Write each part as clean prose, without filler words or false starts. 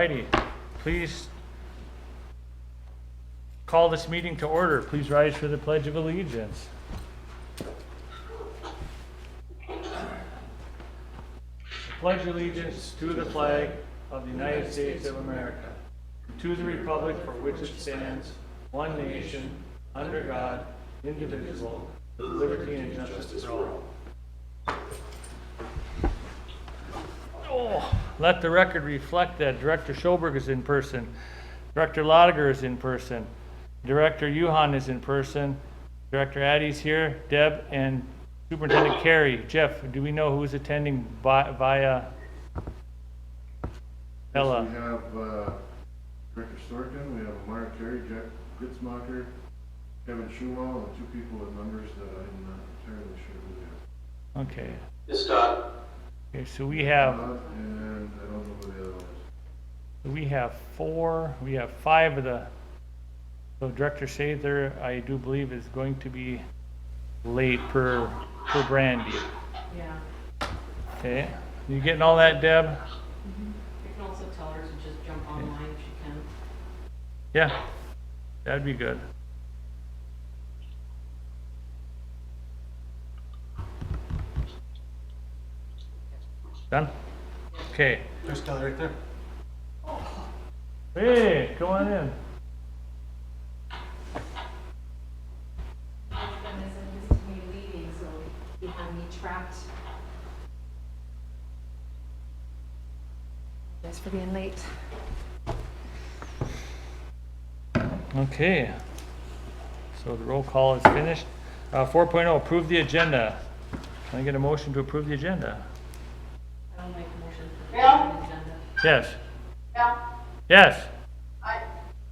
righty. Please call this meeting to order. Please rise for the Pledge of Allegiance. I pledge allegiance to the flag of the United States of America, to the republic for which it stands, one nation, under God, indivisible, with liberty and justice for all. Oh, let the record reflect that Director Schoberg is in person, Director Lodiger is in person, Director Yuhan is in person, Director Addy's here, Deb, and Superintendent Carey. Jeff, do we know who's attending via Ella? Yes, we have Director Sorkin, we have Mark Carey, Jack Gutzmacher, Kevin Schumal, and two people with numbers that I'm not entirely sure who they are. Okay. It's Todd. Okay, so we have And I don't know who the other one is. we have five of the, so Director Sather, I do believe, is going to be late per Brandy. Yeah. Okay, you getting all that, Deb? You can also tell her to just jump online if she can. Yeah, that'd be good. Done? Okay. There's Kelly right there. Hey, come on in. I was to me leaving, so he had me trapped. Thanks for being late. Okay. So the roll call is finished. 4.0, approve the agenda. Can I get a motion to approve the agenda? I'll make a motion for the Bill? agenda. Yes. Yeah, Yes.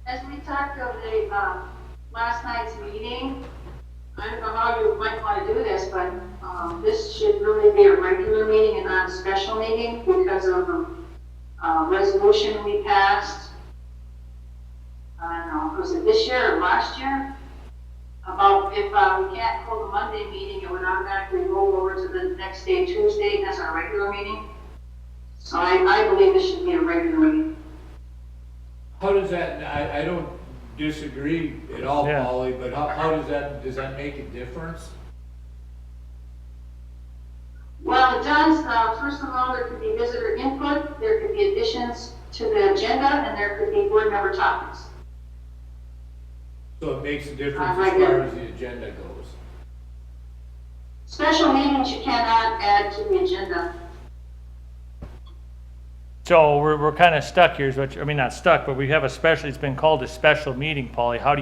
as we talked of the, last night's meeting, I don't know how you might want to do this, but, this should really be a regular meeting and not a special meeting because of the, resolution we passed. I don't know, was it this year or last year? About if, we can't hold a Monday meeting, it would automatically roll over to the next day, Tuesday, as our regular meeting. So I believe this should be a regular meeting. How does that, I don't disagree at all, Yeah. Polly, but how does that make a difference? Well, it does, first of all, there could be visitor input, there could be additions to the agenda, and there could be board member topics. So it makes a difference Right as far there. as the agenda goes. Special meetings you cannot add to the agenda. So we're kind of stuck here, is what I mean, not stuck, but we have a special, it's been called a special meeting, Polly. How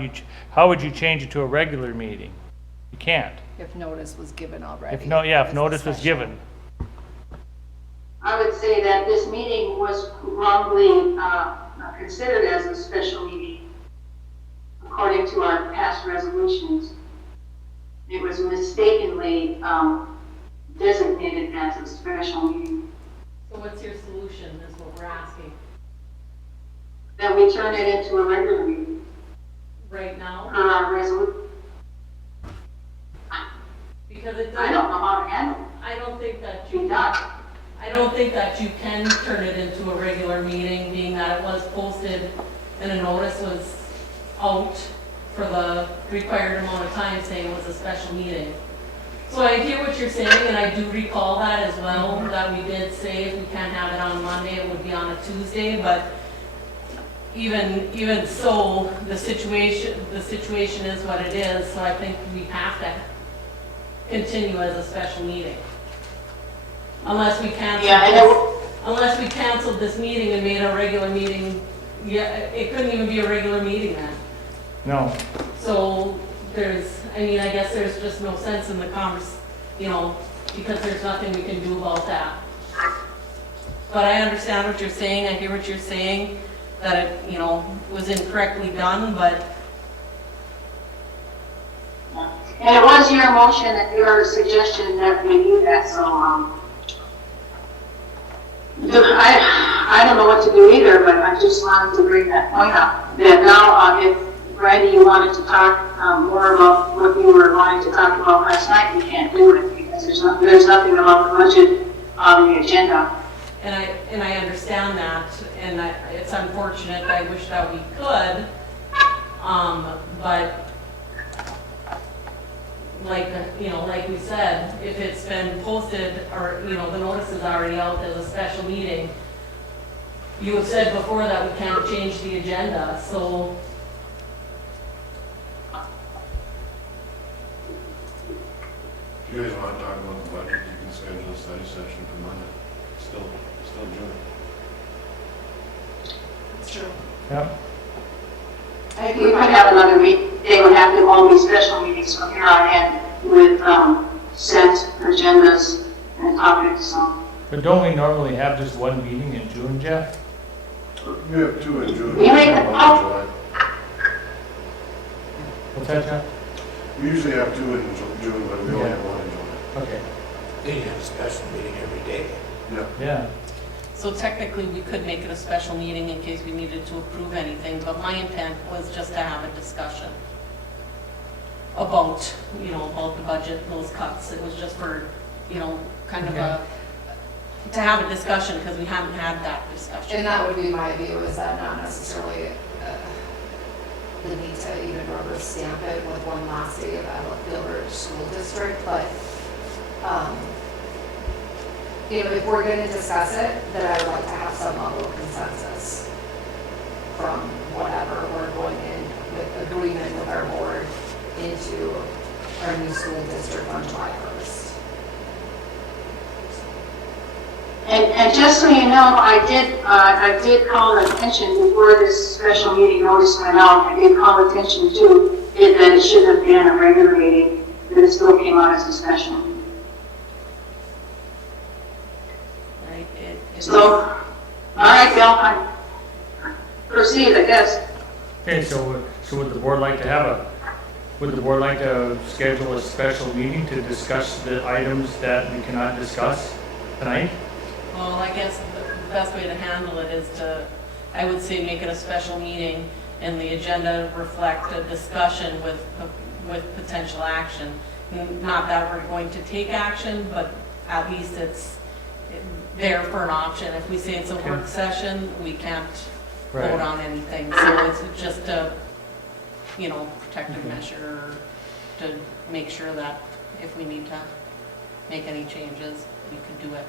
would you change it to a regular meeting? You can't. If notice was given already. If as a notice was special. given. I would say that this meeting was wrongly, considered as a special meeting, according to our past resolutions. It was mistakenly, designated as a special meeting, So what's your solution is what we're asking. that we turn it into a regular meeting, Right now, per our resolution. because it I doesn't, don't know how to handle it. I don't think that We you, not. I don't think that you can turn it into a regular meeting, being that it was posted and a notice was out for the required amount of time saying it was a special meeting. So I hear what you're saying, and I do recall that as well, that we did say if we can't have it on Monday, it would be on a Tuesday, but even so, the situation is what it is, so I think we have to continue as a special meeting. Unless we cancel Yeah, and unless we canceled this meeting and made a regular meeting, yeah, it couldn't even be a regular meeting then. No. So I guess there's just no sense in the because there's nothing we can do about that. But I understand what you're saying, I hear what you're saying, that it, was incorrectly done, but And it was your motion and your suggestion that we do that, so, I don't know what to do either, but I just wanted to bring that point up. That now, if Randy, you wanted to talk, more about what you were wanting to talk about last night, you can't do it because there's nothing about the budget on the agenda. and I understand that, and it's unfortunate, I wish that we could, but like we said, if it's been posted, or, the notice is already out as a special meeting, you have said before that we can't change the agenda, so. If you guys want to talk about the budget, you can schedule a study session for Monday. Still June. It's true. Yep. I We agree. could have another meeting, they would have to all be special meetings from here on in with, set agendas and topics, so. But don't we normally have just one meeting in June, Jeff? You have 2 in June. You make and it 1 in up. July. What's that, Jeff? We usually have 2 in June, but we only have 1 in July. Okay, Then you have a special meeting every day. Yeah. yeah. So technically, we could make it a special meeting in case we needed to approve anything, but my intent was just to have a discussion about, about the budget, those cuts. It was just for, kind of to have a discussion, because we haven't had that discussion. And that would be my view, is that not necessarily the need to even rubber stamp it with one last day of Gilbert School District, but, if we're gonna discuss it, then I would like to have some level of consensus from whatever we're going in with agreement with our board into our new school district on July 1st. And just so you know, I did call attention before this special meeting notice went out, I did call attention to it that it should have been a regular meeting, but it still came out as a special meeting. Right? So, all right, Bill, proceed, I guess. Okay, so would the board like to schedule a special meeting to discuss the items that we cannot discuss tonight? Well, I guess the best way to handle it is I would say make it a special meeting, and the agenda reflect a discussion with potential action. Not that we're going to take action, but at least it's there for an option. If we say it's a work session, we can't Right. vote on anything. So it's just a, protective measure to make sure that if we need to make any changes, we could do it.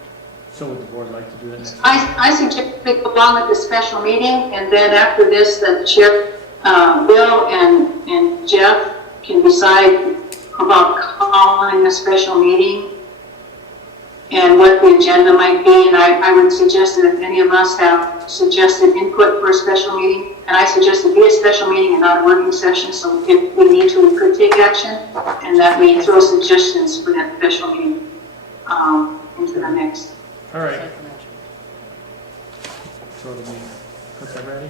So would the board like to do that next week? I suggest we go along with the special meeting, and then after this, the chair, Bill and Jeff can decide about calling a special meeting and what the agenda might be, and I would suggest that if any of us have suggested input for a special meeting, and I suggest it be a special meeting and not a working session, so if we need to, we could take action, and that we throw suggestions for that special meeting into the mix. All right. Just like I mentioned. So it'll be, what's that, ready?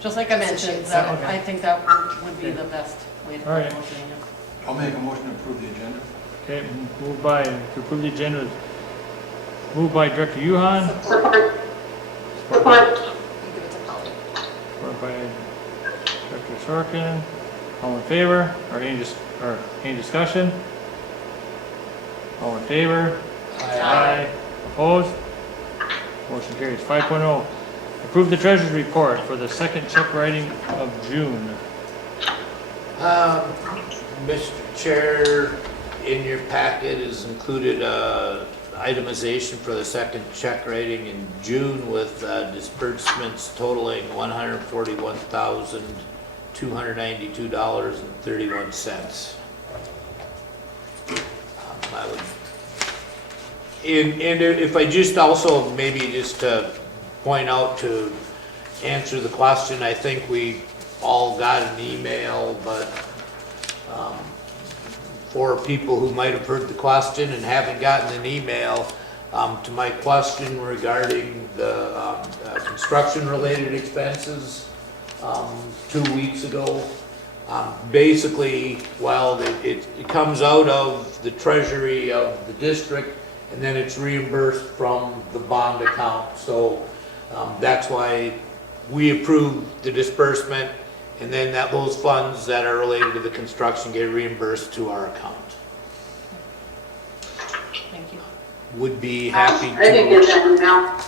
Just like I mentioned, Okay. I think that would be the best way to All right. promote it. I'll make a motion to approve the agenda. Okay, moved by, to approve the agenda, moved by Director Yuhan, Support. You Support. give it to Polly. support by Director Sorkin. All in favor, or any discussion? All in favor? Aye. Opposed? Motion carries. 5.0, approve the treasurer's report for the second check writing of June. Mr. Chair, in your packet is included itemization for the second check writing in June with disbursements totaling $141,292.31. I would, and if I just also maybe just to point out to answer the question, I think we all got an email, but for people who might have heard the question and haven't gotten an email, to my question regarding the construction-related expenses 2 weeks ago. Basically, well, it comes out of the treasury of the district, and then it's reimbursed from the bond account. So that's why we approve the disbursement, and then those funds that are related to the construction get reimbursed to our account. Thank you. Would be I happy didn't get to, that email.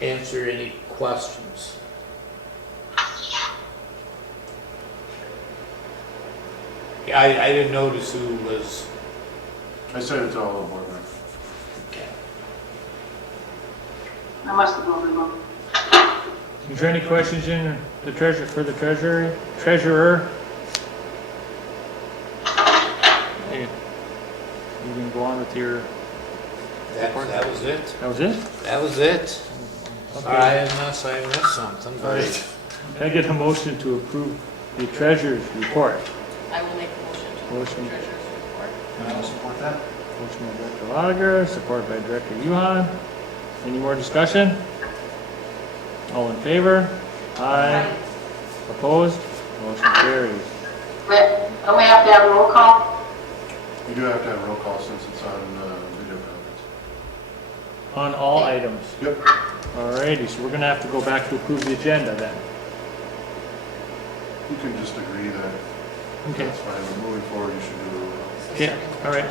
answer any questions. I didn't notice who was. I sent it to all the board members. Okay. I must have overlooked. Is there any questions in the treasurer, for the treasurer? Okay. You can go on with your, That was it. that was it? That was it. Okay. Unless I missed something, All but right. Can I get a motion to approve the treasurer's report? I will make a motion to approve Motion. the treasurer's report. I'll support that. Motion by Director Lotiger, supported by Director Yuhan. Any more discussion? All in favor? Aye. Opposed? Motion carries. Don't we have to have a roll call? We do have to have a roll call since it's on video conference. On all items. Yep. Alrighty, so we're gonna have to go back to approve the agenda then. You can just agree that Okay. that's fine, but moving forward, you should do a roll call. Okay, all right.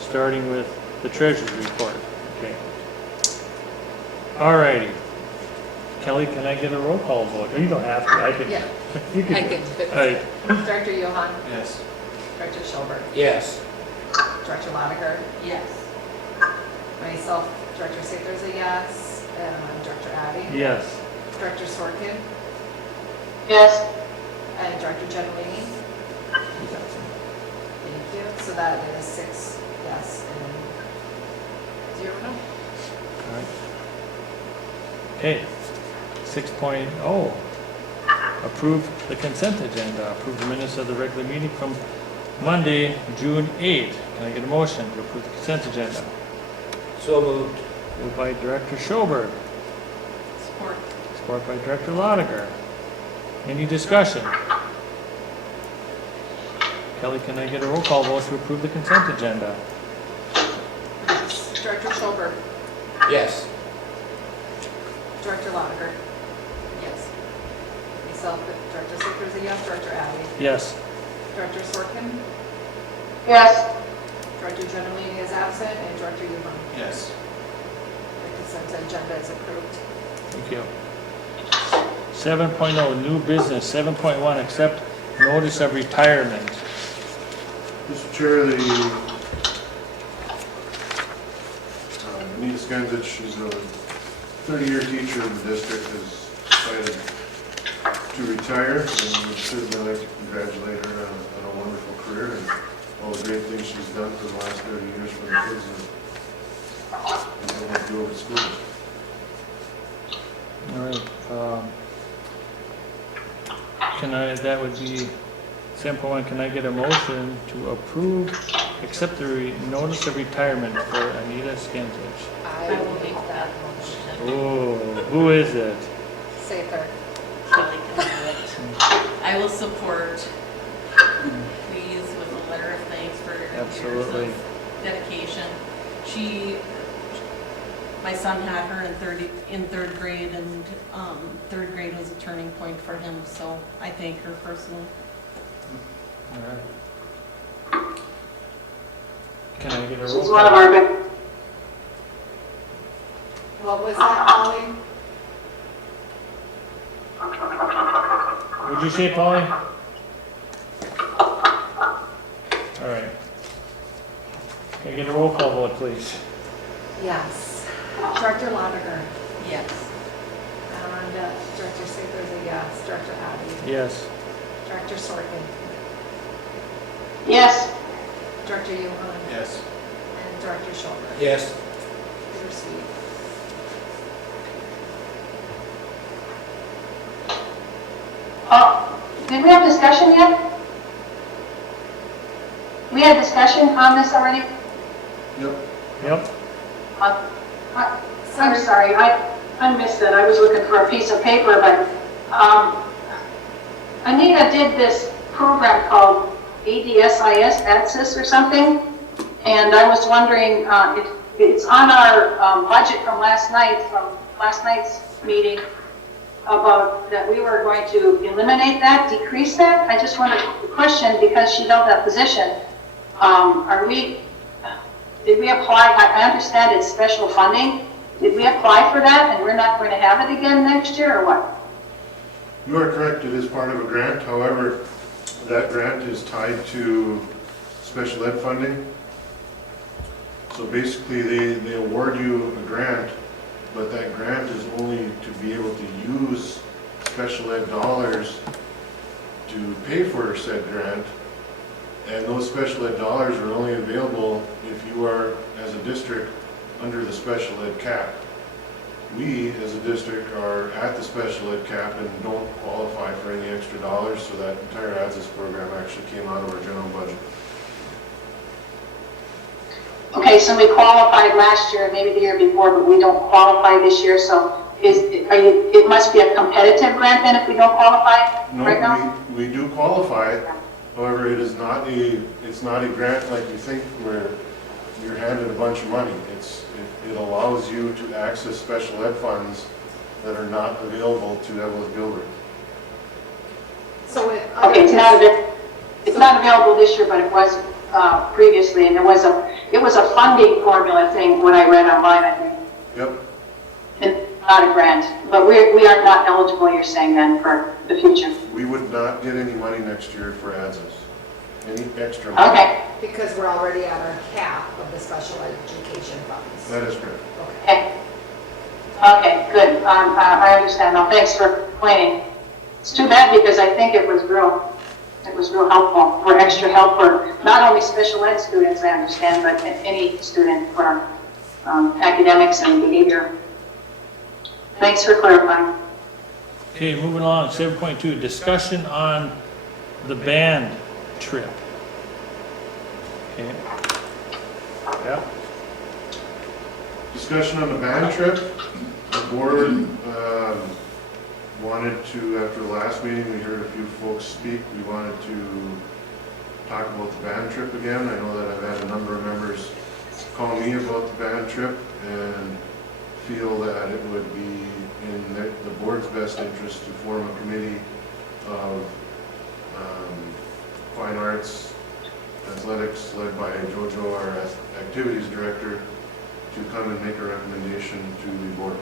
Starting with the treasurer's report. Okay. Alrighty. Kelly, can I get a roll call vote? Oh, you don't have to, I can. Yeah. You can. I can. All right. Director Johan, Yes. Director Gilbert, yes. Director Lotiger, Yes. myself, Director Sather's a yes, Director Addy, Yes. Director Sorkin, Yes. and Director Gentilini. Thank you. So that is 6 yes and 0 no. Alright. Okay. 6.0. Approve the consent agenda. Approve the minutes of the regular meeting from Monday, June 8th. Can I get a motion to approve the consent agenda? So moved. Moved by Director Schoberg, Support. support by Director Lotiger. Any discussion? Kelly, can I get a roll call vote to approve the consent agenda? Director Schulberg, Yes. Director Lotiger. Yes. Myself, Director Sather's a yes, Director Addy, Yes. Director Sorkin, Yes. Director Gentilini is absent, and Director Johan. Yes. The consent agenda is approved. Thank you. 7.0, new business. 7.1, accept notice of retirement. Mr. Chair, Anita Skenzich, she's a 30-year teacher in the district, has decided to retire, and we'd certainly like to congratulate her on a wonderful career and all the great things she's done for the last 30 years for the kids that want to do over school. All right. That would be 7.1, can I get a motion to approve, accept the notice of retirement for Anita Skenzich? I will make that motion. Oh, who is it? Sather. Kelly can do it. I will support, please, with a letter of thanks for years Absolutely. of dedication. My son had her in third grade, and third grade was a turning point for him, so I thank her personally. All right. Can I get a roll She's one of call? our big, What was that, Holly? What'd you say, Polly? All right. Can I get a roll call vote, please? Yes. Director Lotiger. Yes. And Director Sather is a yes. Director Addy. Yes. Director Sorkin. yes. Director Johan. Yes. And Director Schulberg. Yes. Bittersweet. Did we have discussion yet? We had discussion on this already? Yep. Yep. I'm sorry, I missed it. I was looking for a piece of paper, but Anita did this program called ADSIS or something, and I was wondering, it's on our budget from last night's meeting, about that we were going to eliminate that, decrease that. I just wanted to question, because she held that position, did we apply, I understand it's special funding, did we apply for that and we're not going to have it again next year or what? You are correct, it is part of a grant, however, that grant is tied to special ed funding. So basically, they award you a grant, but that grant is only to be able to use special ed dollars to pay for said grant. And those special ed dollars are only available if you are, as a district, under the special ed cap. We, as a district, are at the special ed cap and don't qualify for any extra dollars, so that entire ADSIS program actually came out of our general budget. Okay, so we qualified last year, maybe the year before, but we don't qualify this year, so it must be a competitive grant then if we don't qualify right now? No, we do qualify, however, it's not a grant like you think where you're handed a bunch of money. It allows you to access special ed funds that are not available to Eveleth Gilbert. So it. Okay, it's not available this year, but it was previously, and it was a funding formula thing when I read online, I think. Yep. And not a grant, but we are not eligible, you're saying then, for the future? We would not get any money next year for ADSIS, any extra money. Okay, Because we're already at our cap of the special education funds. That is correct. Okay. okay, good. I understand now. Thanks for explaining. It's too bad because I think it was real helpful for extra help for not only special ed students, I understand, but any student for academics and behavior. Thanks for clarifying. Okay, moving on, 7.2, discussion on the band trip. Okay. Yeah. Discussion on the band trip. The board wanted to, after the last meeting, we heard a few folks speak. We wanted to talk about the band trip again. I know that I've had a number of members call me about the band trip and feel that it would be in the board's best interest to form a committee of fine arts, athletics, led by JoJo, our activities director, to come and make a recommendation to the board.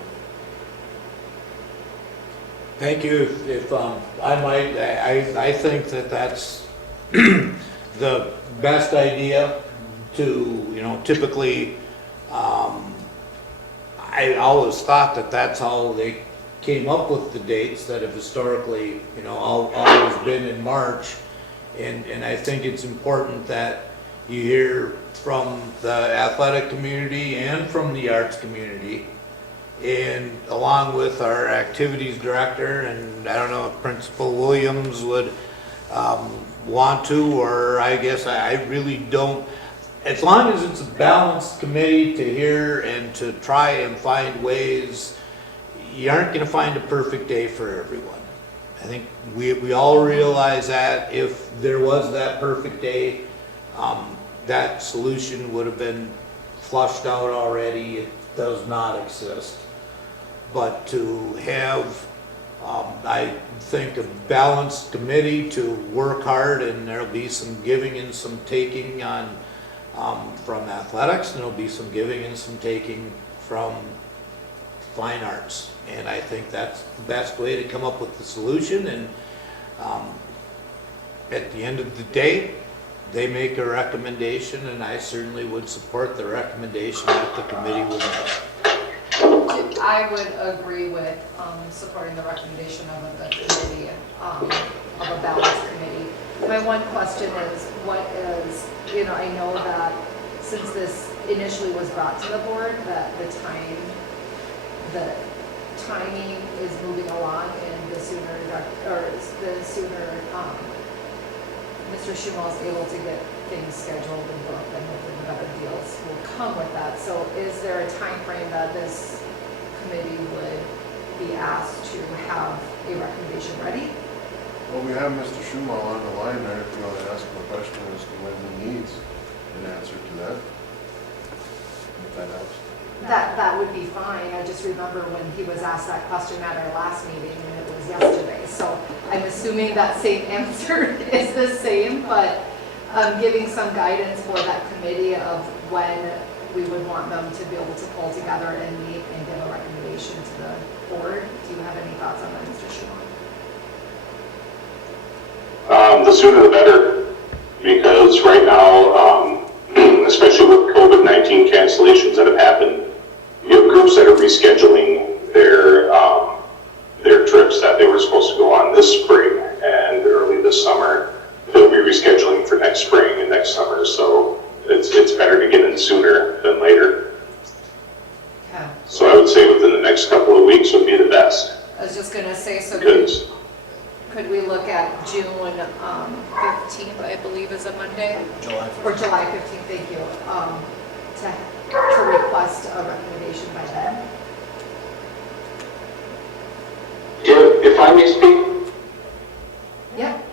Thank you. If I might, I think that that's the best idea to, typically, I always thought that that's how they came up with the dates that have historically, always been in March. And I think it's important that you hear from the athletic community and from the arts community, and along with our activities director, and I don't know if Principal Williams would want to, or I guess I really don't. As long as it's a balanced committee to hear and to try and find ways, you aren't going to find a perfect day for everyone. I think we all realize that if there was that perfect day, that solution would have been flushed out already. It does not exist. But to have, I think, a balanced committee to work hard, and there'll be some giving and some taking on from athletics, and there'll be some giving and some taking from fine arts. And I think that's the best way to come up with the solution. And at the end of the day, they make a recommendation, and I certainly would support the recommendation that the committee would make. I would agree with supporting the recommendation of the committee, of a balanced committee. My one question is, I know that since this initially was brought to the board, that the timing is moving along, and the sooner Mr. Schumal is able to get things scheduled and booked, and hopefully the better deals will come with that. So is there a time frame that this committee would be asked to have a recommendation ready? Well, we have Mr. Schumal on the line there if you want to ask him a question as to when he needs an answer to that. If that helps. That would be fine. I just remember when he was asked that question at our last meeting, and it was yesterday. So I'm assuming that same answer is the same, but giving some guidance for that committee of when we would want them to be able to pull together and meet and board. Do you have any thoughts on that, Mr. Schumann? The sooner the better, because right now, especially with COVID-19 cancellations that have happened, you have groups that are rescheduling their trips that they were supposed to go on this spring and early this summer. They'll be rescheduling for next spring and next summer, so it's better to get in sooner than later. Okay. So I would say within the next couple of weeks would be the best. I was just gonna say, so Because could we look at June 15th, I believe is a Monday? Or July 15th, thank you, to request a recommendation by then? If I may speak, Yep.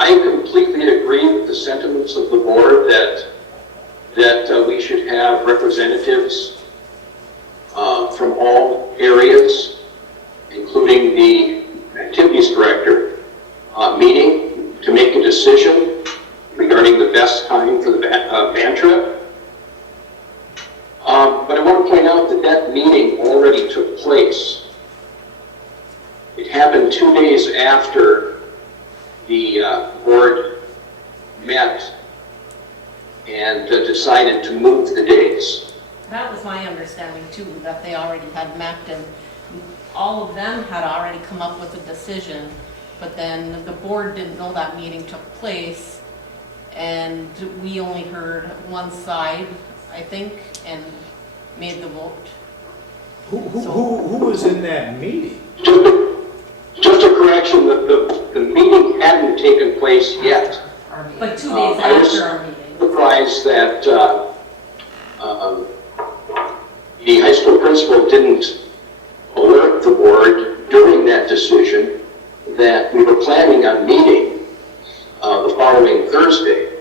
I completely agree with the sentiments of the board that we should have representatives from all areas, including the activities director, meeting to make a decision regarding the best time for the van trip. But I want to point out that that meeting already took place. It happened 2 days after the board met and decided to move the dates. That was my understanding too, that they already had met and all of them had already come up with a decision, but then the board didn't know that meeting took place and we only heard one side, I think, and made the vote. Who was in that meeting? Just a correction, the meeting hadn't taken place yet. But 2 days I was after our meeting. surprised that the high school principal didn't alert the board during that decision that we were planning on meeting the following Thursday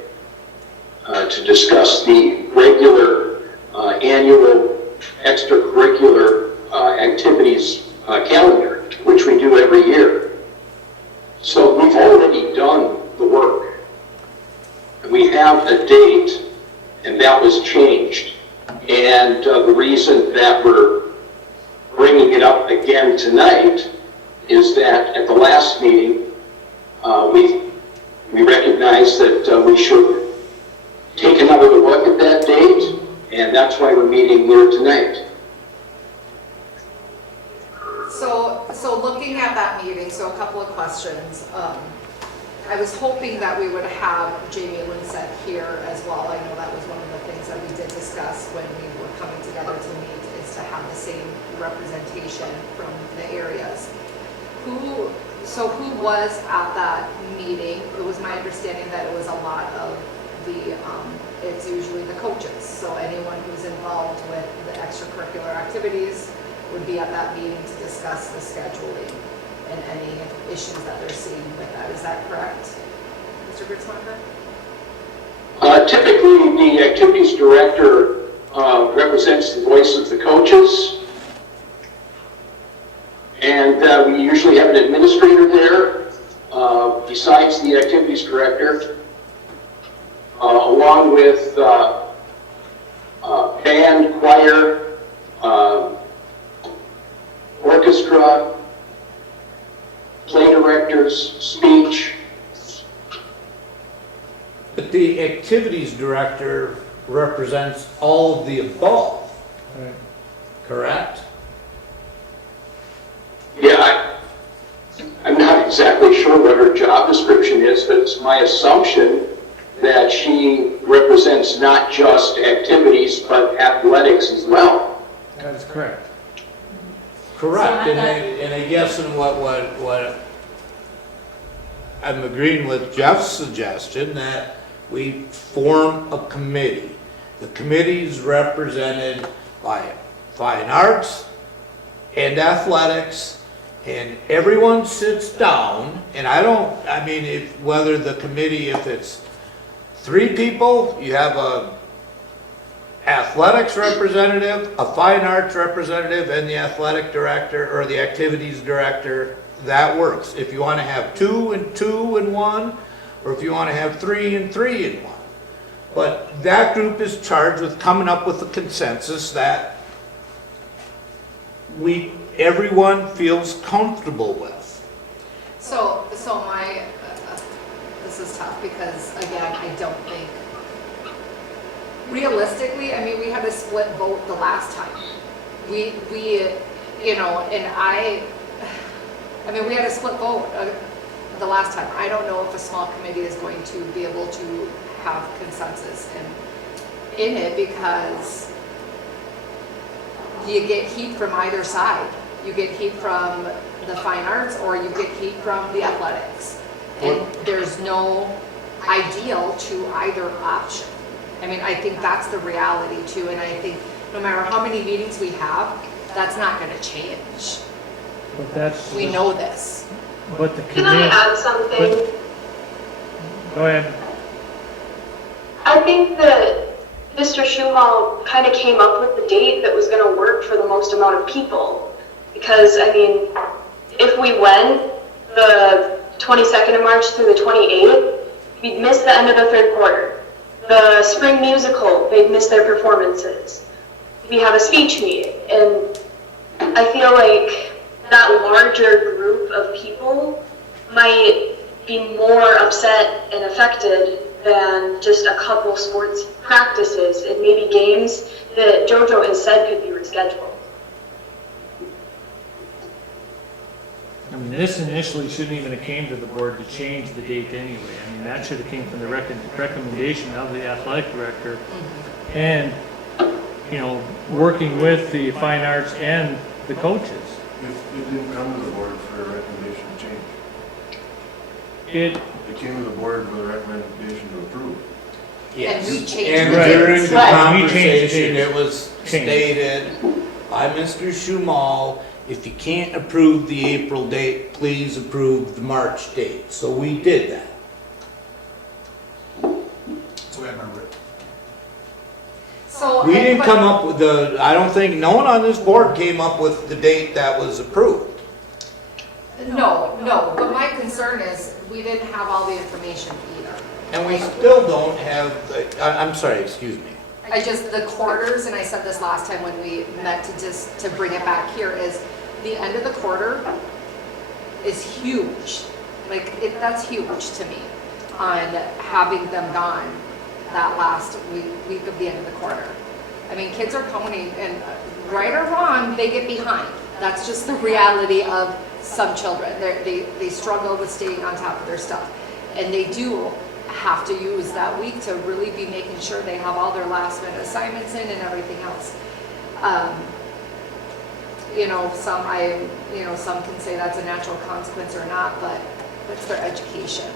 to discuss the regular annual extracurricular activities calendar, which we do every year. So we've already done the work. We have a date, and that was changed. And the reason that we're bringing it up again tonight is that at the last meeting, we recognized that we should take another look at that date, and that's why we're meeting here tonight. So looking at that meeting, so a couple of questions. I was hoping that we would have Jamie Linsett here as well. I know that was one of the things that we did discuss when we were coming together to meet, is to have the same representation from the areas. Who was at that meeting? It was my understanding that it was a lot of it's usually the coaches. So anyone who's involved with the extracurricular activities would be at that meeting to discuss the scheduling and any issues that they're seeing with that. Is that correct, Mr. Gritzmacher? Typically, the activities director represents the voice of the coaches, and we usually have an administrator there besides the activities director, along with band, choir, orchestra, play directors, speech. But the activities director represents all of the above, correct? Yeah, I'm not exactly sure what her job description is, but it's my assumption that she represents not just activities, but athletics as well. That is correct. Correct, So and I guess in what I'm agreeing with Jeff's suggestion that we form a committee. The committee's represented by fine arts and athletics, and everyone sits down, and whether the committee, if it's 3 people, you have a athletics representative, a fine arts representative, and the athletic director or the activities director, that works. If you want to have 2 and 2 and 1, or if you want to have 3 and 3 and 1. But that group is charged with coming up with a consensus that everyone feels comfortable with. So my, this is tough because again, I don't think, realistically, I mean, we had a split vote the last time. We, you know, and I mean, we had a split vote the last time. I don't know if a small committee is going to be able to have consensus in it because you get heat from either side. You get heat from the fine arts or you get heat from the athletics. And there's no ideal to either option. I mean, I think that's the reality too. And I think no matter how many meetings we have, that's not going to change. But that's. We know this. But the Can I committee, add something? go ahead. I think that Mr. Schumal kind of came up with the date that was going to work for the most amount of people. Because, I mean, if we went the 22nd of March through the 28th, we'd miss the end of the third quarter. The spring musical, they'd miss their performances. We have a speech meeting, and I feel like that larger group of people might be more upset and affected than just a couple sports practices and maybe games that JoJo has said could be rescheduled. I mean, this initially shouldn't even have came to the board to change the date anyway. I mean, that should have came from the recommendation of the athletic director and, you know, working with the fine arts and the coaches. It didn't come to the board for a recommendation to change. It It came to the board with a recommendation to approve. Yes. And we changed And it. during the Right. We changed conversation, it. it was Changed. stated by Mr. Schumal, if you can't approve the April date, please approve the March date. So we did that. So I remember it. So We didn't but- come up with I don't think, no one on this board came up with the date that was approved. No, but my concern is we didn't have all the information either. And we still don't have, I'm sorry, excuse me. I just, the quarters, and I said this last time when we met to bring it back here, is the end of the quarter is huge. Like, that's huge to me on having them gone that last week of the end of the quarter. I mean, kids are coming and right or wrong, they get behind. That's just the reality of some children. They struggle with staying on top of their stuff. And they do have to use that week to really be making sure they have all their last minute assignments in and everything else. You know, some can say that's a natural consequence or not, but it's their education.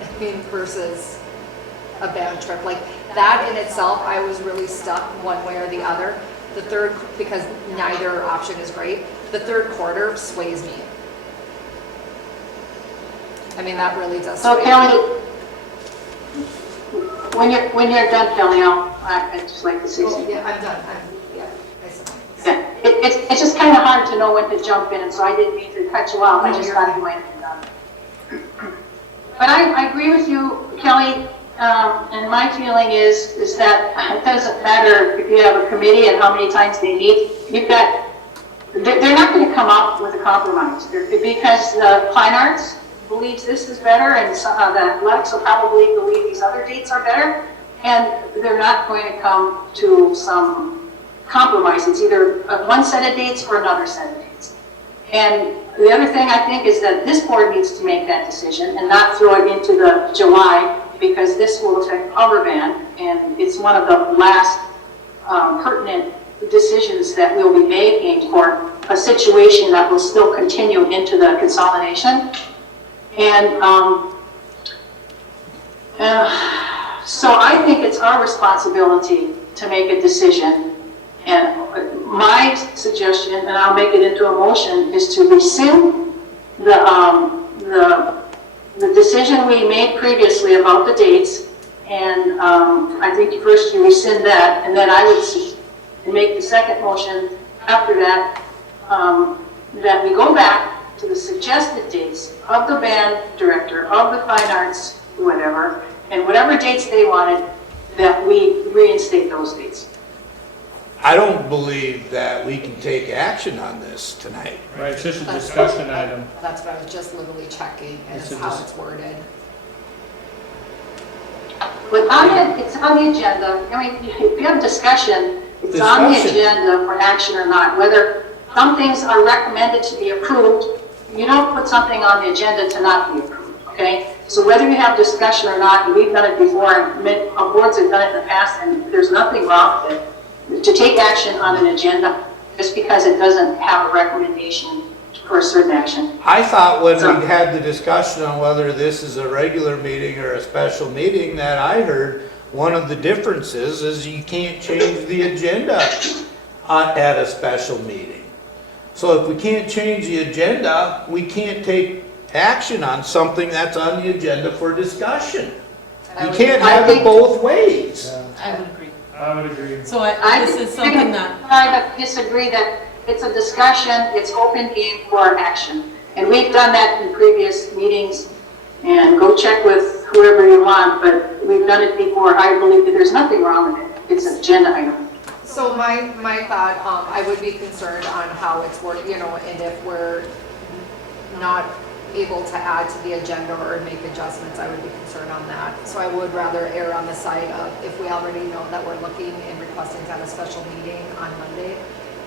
I mean, versus a band trip. Like that in itself, I was really stuck one way or the other. The third, because neither option is great, the third quarter sways me. I mean, that really does sway So me. Kelly, when you're done, Kelly, I'd just like to say Oh, something. yeah, I'm done. I said Yeah, it's just kind of hard to know when to jump in, and so I didn't mean to cut you off, I No, just you're thought fine. you might have done. But I agree with you, Kelly, and my feeling is that it doesn't matter if you have a committee and how many times they meet, they're not going to come up with a compromise, because the fine arts believes this is better, and the athletics will probably believe these other dates are better, and they're not going to come to some compromise. It's either one set of dates or another set of dates. And the other thing I think is that this board needs to make that decision and not throw it into the July, because this will affect our band, and it's one of the last pertinent decisions that we'll be making for a situation that will still continue into the consolidation. And so I think it's our responsibility to make a decision. And my suggestion, and I'll make it into a motion, is to rescind the decision we made previously about the dates. And I think first you rescind that, and then I would make the second motion after that, that we go back to the suggested dates of the band director, of the fine arts, whatever, and whatever dates they wanted, that we reinstate those dates. I don't believe that we can take action on this tonight. Right, it's just a discussion item. That's what I was just literally checking, It's is a how dis- it's worded. But it's on the agenda. I mean, if you have discussion, it's on the Discussion. agenda for action or not. Whether some things are recommended to be approved, you don't put something on the agenda to not be approved, okay? So whether you have discussion or not, and we've done it before, and boards have done it in the past, and there's nothing wrong with it, to take action on an agenda just because it doesn't have a recommendation for a certain action. I thought when we had the discussion on whether this is a regular meeting or a special meeting, that I heard one of the differences is you can't change the agenda at a special meeting. So if we can't change the agenda, we can't take action on something that's on the agenda for discussion. You can't have it both ways. I would agree. I would agree. So I this is something that, I disagree that it's a discussion, it's open game for action. And we've done that in previous meetings, and go check with whoever you want, but we've done it before. I believe that there's nothing wrong with it. It's an agenda item. So my thought, I would be concerned on how it's worded, and if we're not able to add to the agenda or make adjustments, I would be concerned on that. So I would rather err on the side of, if we already know that we're looking and requesting to have a special meeting on Monday,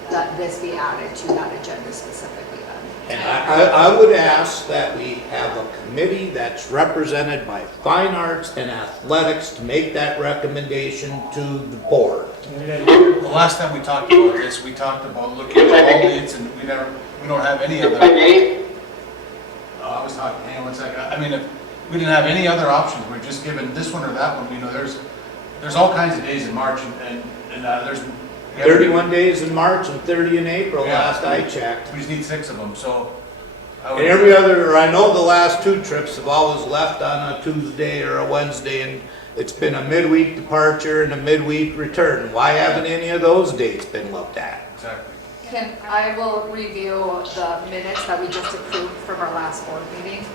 that this be added to that agenda specifically then. And I would ask that we have a committee that's represented by fine arts and athletics to make that recommendation to the board. The last time we talked about this, we talked about looking at all dates, and we don't have any If I other. may, I was talking, hang on one second. I mean, if we didn't have any other options, we're just given this one or that one. There's all kinds of days in March, and there's. 31 days in March and 30 in April, Yeah. last I checked. We just need 6 of them, so. I And would- every other, I know the last 2 trips have always left on a Tuesday or a Wednesday, and it's been a midweek departure and a midweek return. Why haven't any of those dates been looked at? Exactly. I will review the minutes that we just approved from our last board meeting.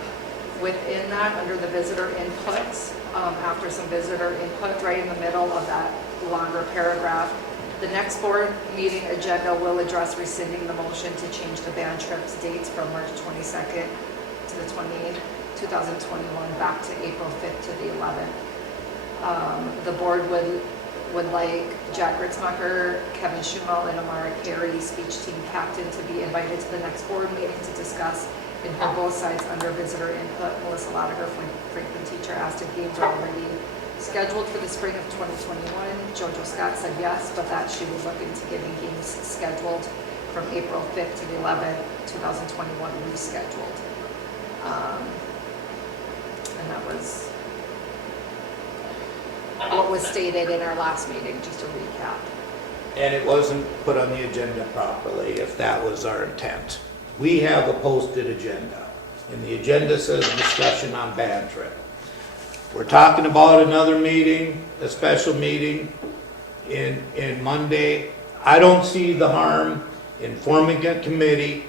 Within that, under the visitor inputs, after some visitor input, right in the middle of that longer paragraph, the next board meeting agenda will address rescinding the motion to change the band trips dates from March 22nd to the 28th, 2021, back to April 5th to the 11th. The board would like Jack Ritzmacher, Kevin Schumel, and Amara Carey, speech team captain, to be invited to the next board meeting to discuss and hear both sides under visitor input. Melissa Latiger, Franklin teacher, asked if games are already scheduled for the spring of 2021. JoJo Scott said yes, but that she would look into getting games scheduled from April 5th to the 11th, 2021, rescheduled. And that was what was stated in our last meeting, just to recap. And it wasn't put on the agenda properly, if that was our intent. We have a posted agenda, and the agenda says discussion on band trip. We're talking about another meeting, a special meeting in Monday. I don't see the harm in forming a committee,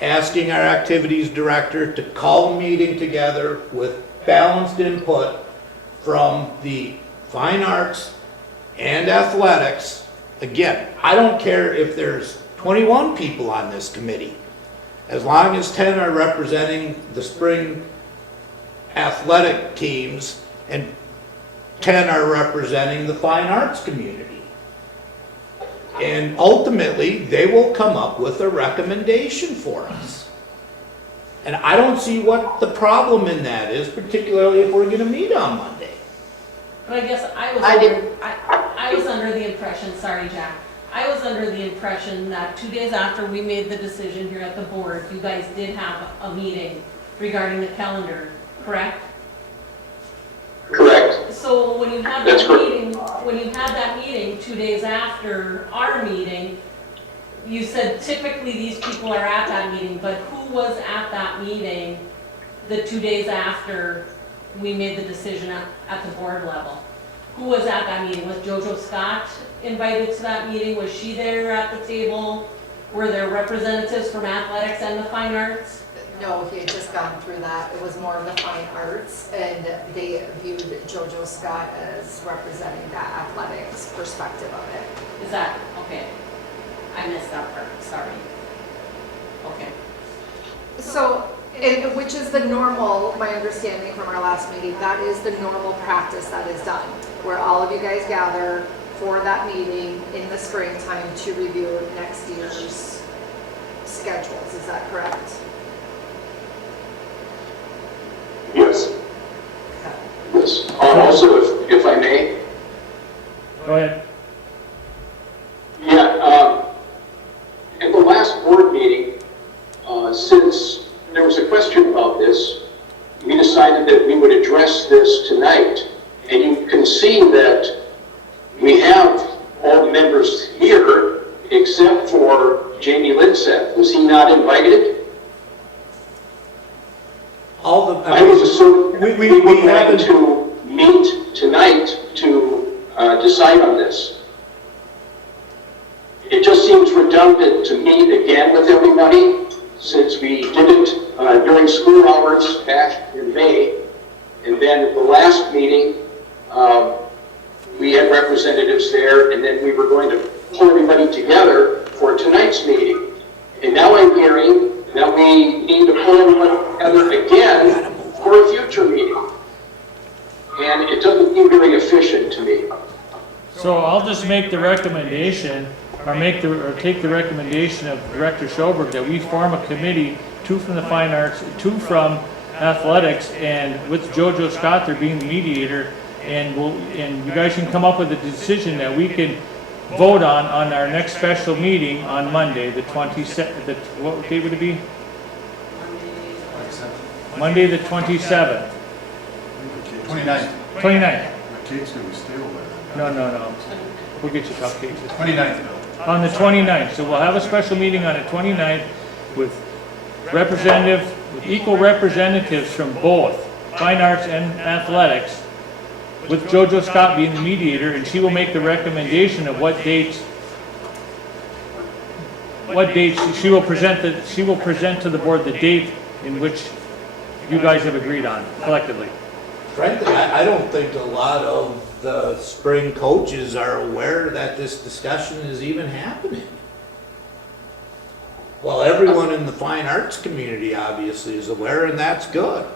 asking our activities director to call a meeting together with balanced input from the fine arts and athletics. Again, I don't care if there's 21 people on this committee, as long as 10 are representing the spring athletic teams and 10 are representing the fine arts community. And ultimately, they will come up with a recommendation for us. And I don't see what the problem in that is, particularly if we're going to meet on Monday. but I guess I was under the impression, sorry, Jack, I was under the impression that 2 days after we made the decision here at the board, you guys did have a meeting regarding the calendar, correct? correct. So when you had That's that correct. meeting, when you had that meeting 2 days after our meeting, you said typically these people are at that meeting, but who was at that meeting the 2 days after we made the decision at the board level? Who was at that meeting? Was JoJo Scott invited to that meeting? Was she there at the table? Were there representatives from athletics and the fine arts? No, he had just gone through that. It was more of the fine arts, and they viewed JoJo Scott as representing that athletics perspective of it. Is that, Okay, I missed that part, sorry. Okay. So, which is the normal, my understanding from our last meeting, that is the normal practice that is done, where all of you guys gather for that meeting in the springtime to review next year's schedules, is that correct? Yes. Yes. Also, if I may, Go ahead. yeah, at the last board meeting, since there was a question about this, we decided that we would address this tonight. And you can see that we have all the members here except for Jamie Linseth. Was he not invited? I was assuming we were going to meet tonight to decide on this. It just seems redundant to meet again with everybody since we did it during school hours back in May. And then at the last meeting, we had representatives there, and then we were going to pull everybody together for tonight's meeting. And now I'm hearing that we need to pull everyone together again for a future meeting. And it doesn't seem very efficient to me. So I'll just make the recommendation, or take the recommendation of Director Schoberg that we form a committee, 2 from the Fine Arts, 2 from Athletics, and with JoJo Scott there being the mediator, and you guys can come up with a decision that we can vote on our next special meeting on Monday, the 27th, what date would it be? Monday the 27th. 29th. 29th. My cake's gonna be stale by then. No. We'll get you cupcakes. 29th, Bill. On the 29th, so we'll have a special meeting on the 29th with equal representatives from both Fine Arts and Athletics, with JoJo Scott being the mediator, and she will make the recommendation of what dates she will present to the board the date in which you guys have agreed on collectively. Frankly, I don't think a lot of the spring coaches are aware that this discussion is even happening. Well, everyone in the fine arts community obviously is aware, and that's good.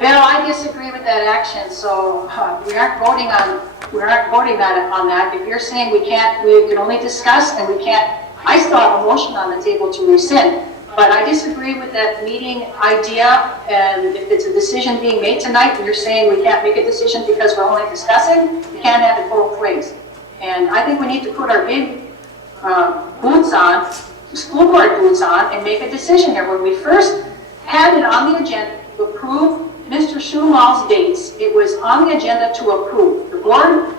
Well, I disagree with that action, so we aren't voting on that. If you're saying we can only discuss and we can't, I still have a motion on the table to rescind. But I disagree with that meeting idea, and if it's a decision being made tonight, and you're saying we can't make a decision because we're only discussing, you can't have it both ways. And I think we need to put our big boots on, school board boots on, and make a decision here. When we first had it on the agenda to approve Mr. Schumal's dates, it was on the agenda to approve. The board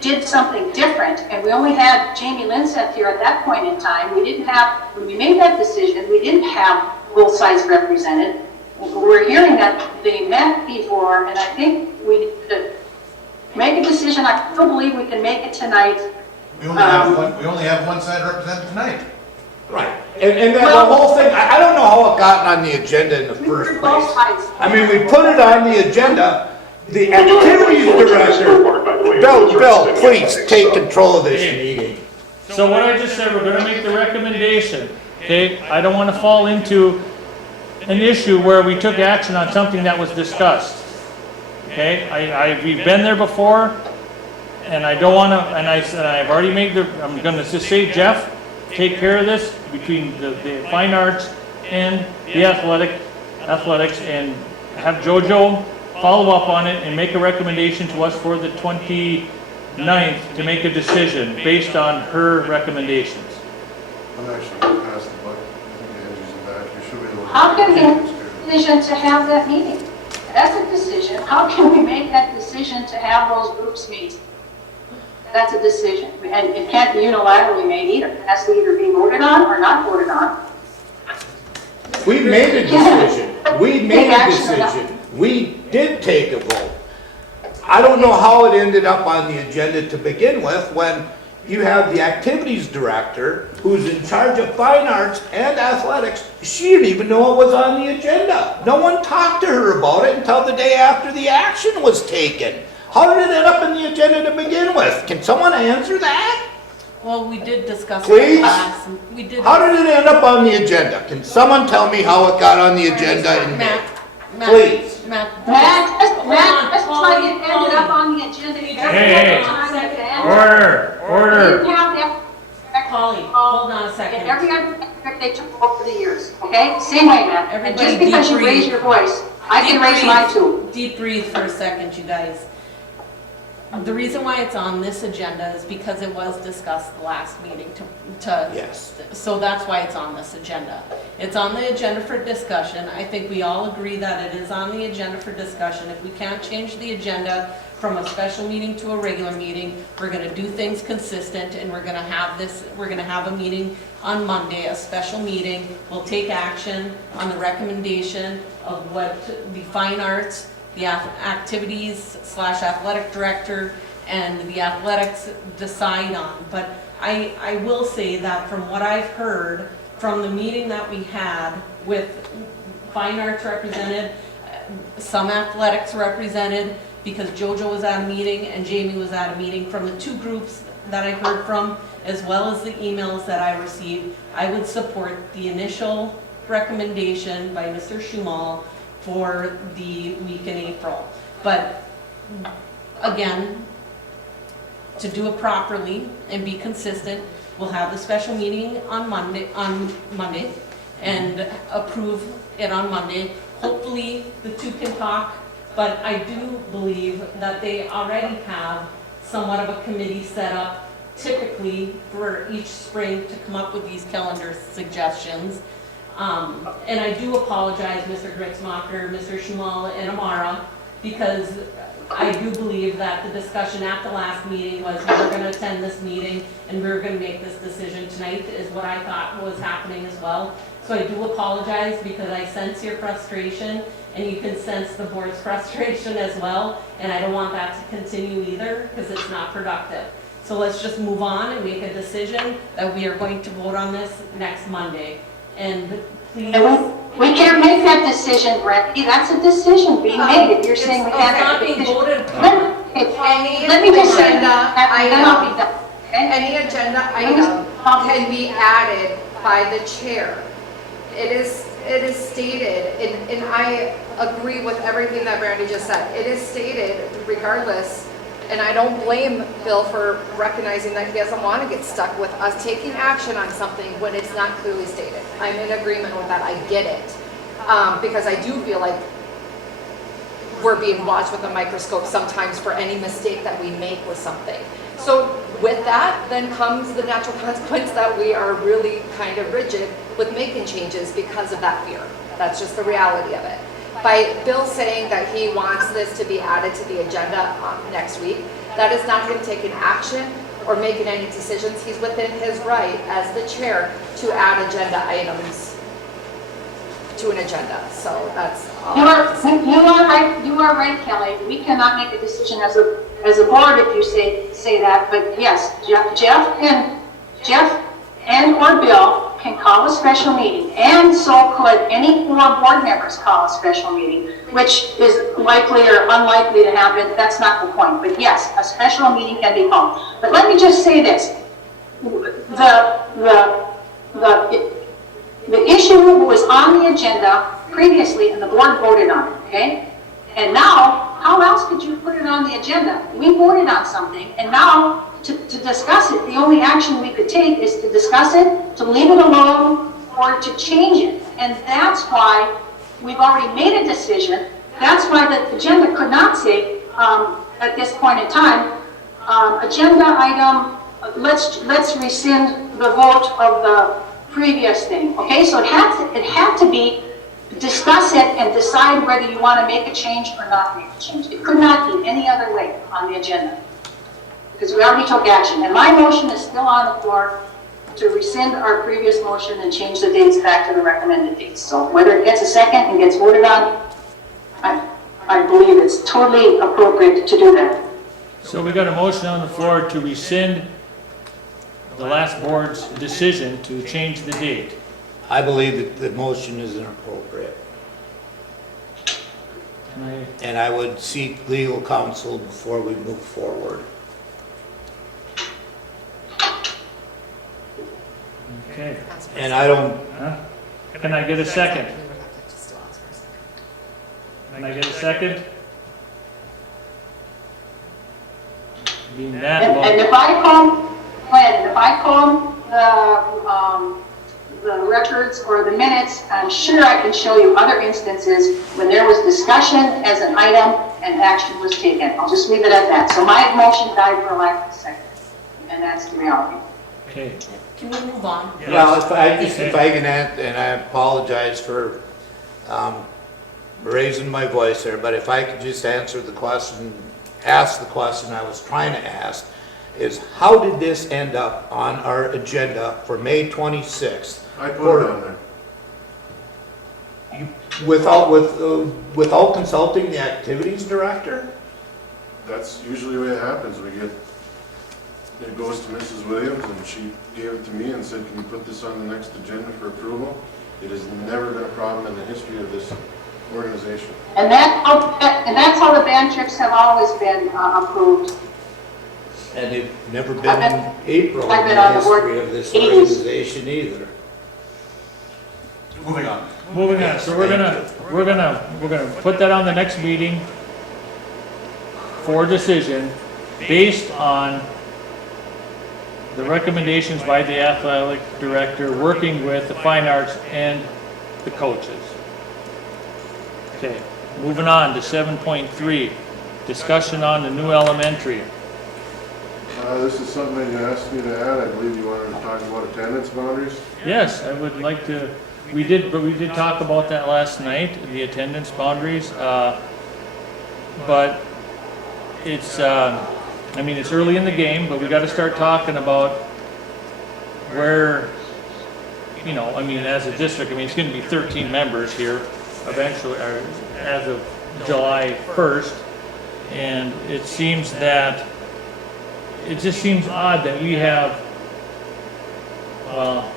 did something different, and we only had Jamie Linseth here at that point in time. We didn't have, when we made that decision, we didn't have both sides represented. We're hearing that they met before, and I think we need to make a decision. I still believe we can make it tonight. We only have one side represented tonight. Right. And the whole thing, I don't know how it got on the agenda in the first place. Both sides. I mean, we put it on the agenda, the activities director, Bill, please take control of this meeting. So what I just said, we're gonna make the recommendation, okay? I don't wanna fall into an issue where we took action on something that was discussed. Okay, we've been there before, and I don't wanna, and I said, I've already made I'm gonna just say, Jeff, take care of this between the fine arts and the athletics, and have JoJo follow up on it and make a recommendation to us for the 29th to make a decision based on her recommendations. I'm actually gonna pass the buck. I think Angie's in back. You should be the one. How can we make a decision to have that meeting? That's a decision. How can we make that decision to have those groups meet? That's a decision, and it can't be unilaterally made either. It has to either be voted on or not voted on. We made a decision. We made a decision. We did take a vote. I don't know how it ended up on the agenda to begin with when you have the activities director who's in charge of fine arts and athletics. She didn't even know it was on the agenda. No one talked to her about it until the day after the action was taken. How did it end up in the agenda to begin with? Can someone answer that? Well, we did discuss. Please? We did. How did it end up on the agenda? Can someone tell me how it got on the agenda in May? Matt, Please. Matt, Matt, just like it ended up on the agenda. Hey, order, You order. didn't have that. Polly, hold on a second. And every other district they took over the years, okay? Same way, Matt. And Everybody just because you debrief. raise your voice, I can Deep raise breathe. mine too. Deep breathe for a second, you guys. The reason why it's on this agenda is because it was discussed the last meeting Yes. so that's why it's on this agenda. It's on the agenda for discussion. I think we all agree that it is on the agenda for discussion. If we can't change the agenda from a special meeting to a regular meeting, we're gonna do things consistent and we're gonna have a meeting on Monday, a special meeting. We'll take action on the recommendation of what the fine arts, the activities / athletic director and the athletics decide on. But I will say that from what I've heard from the meeting that we had with fine arts represented, some athletics represented, because JoJo was at a meeting and Jamie was at a meeting, from the two groups that I heard from, as well as the emails that I received, I would support the initial recommendation by Mr. Schumal for the week in April. But again, to do it properly and be consistent, we'll have the special meeting on Monday and approve it on Monday. Hopefully the two can talk, but I do believe that they already have somewhat of a committee set up typically for each spring to come up with these calendar suggestions. And I do apologize, Mr. Gritzmacher, Mr. Schumal, and Amara, because I do believe that the discussion at the last meeting was we were going to attend this meeting and we were going to make this decision tonight, is what I thought was happening as well. So I do apologize because I sense your frustration and you can sense the board's frustration as well. And I don't want that to continue either because it's not productive. So let's just move on and make a decision that we are going to vote on this next Monday. And please. We can't make that decision, Brandy. That's a decision being made. If you're saying we It's can't. not being voted. Let me just say, Agenda then I'll be done. Okay? Any agenda item can be added by the chair. It is stated, and I agree with everything that Brandy just said. It is stated regardless, and I don't blame Bill for recognizing that he doesn't want to get stuck with us taking action on something when it's not clearly stated. I'm in agreement with that, I get it. Because I do feel like we're being watched with a microscope sometimes for any mistake that we make with something. So with that, then comes the natural consequence that we are really kind of rigid with making changes because of that fear. That's just the reality of it. By Bill saying that he wants this to be added to the agenda next week, that is not him taking action or making any decisions. He's within his right as the chair to add agenda items to an agenda. So that's all. You are right, Kelly. We cannot make a decision as a board if you say that. But yes, Jeff and or Bill can call a special meeting, and so could any 4 board members call a special meeting, which is likely or unlikely to happen. That's not the point. But yes, a special meeting can be called. But let me just say this: the issue was on the agenda previously, and the board voted on it. Okay, and now how else could you put it on the agenda? We voted on something, and now to discuss it, the only action we could take is to discuss it, to leave it alone, or to change it. And that's why we've already made a decision. That's why the agenda could not say, at this point in time, agenda item, let's rescind the vote of the previous thing. Okay, so it had to be discuss it and decide whether you want to make a change or not make a change. It could not be any other way on the agenda, because we already took action. And my motion is still on the floor to rescind our previous motion and change the dates back to the recommended dates. So whether it gets a second and gets voted on, I believe it's totally appropriate to do that. So we got a motion on the floor to rescind the last board's decision to change the date. I believe that the motion is inappropriate. And I would seek legal counsel before we move forward. Okay. And I don't, Huh? Can I get a second? Can I get a second? Being that And low. if I comb, Glenn, if I comb the records or the minutes, I'm sure I can show you other instances when there was discussion as an item and action was taken. I'll just leave it at that. So my motion died for lack of a second, and that's the reality. Okay. Can we move on? well, if I can add, and I apologize for raising my voice there, but if I could just answer the question, ask the question I was trying to ask, is how did this end up on our agenda for May 26th? I put it on there. Without consulting the activities director? That's usually the way it happens. It goes to Mrs. Williams, and she gave it to me and said, can you put this on the next agenda for approval? It has never been a problem in the history of this organization. And that's how the band trips have always been approved. And they've never been in April I've in been the on the board history of this 80s. organization either. Moving on. Moving on, so we're gonna put that on the next meeting for decision based on the recommendations by the athletic director, working with the fine arts and the coaches. Okay, moving on to 7.3, discussion on the new elementary. This is something that you asked me to add. I believe you wanted to talk about attendance boundaries. Yes, I would like to, we did talk about that last night, the attendance boundaries, but it's, I mean, it's early in the game, but we gotta start talking about where, you know, I mean, as a district, I mean, it's gonna be 13 members here eventually, or as of July 1st, and it seems that, it just seems odd that we have, well,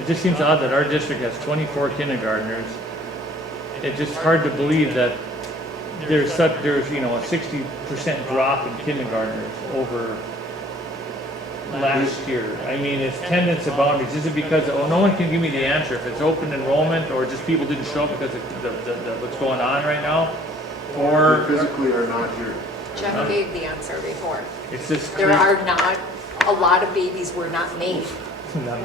it just seems odd that our district has 24 kindergartners. It's just hard to believe that there's, you know, a 60% drop in kindergartners over last year. I mean, it's attendance and boundaries. Is it because, oh, no one can give me the answer if it's open enrollment or just people didn't show up because of what's going on right now? They Or physically are not here. Jeff gave the answer before. it's just. There are not, a lot of babies were not made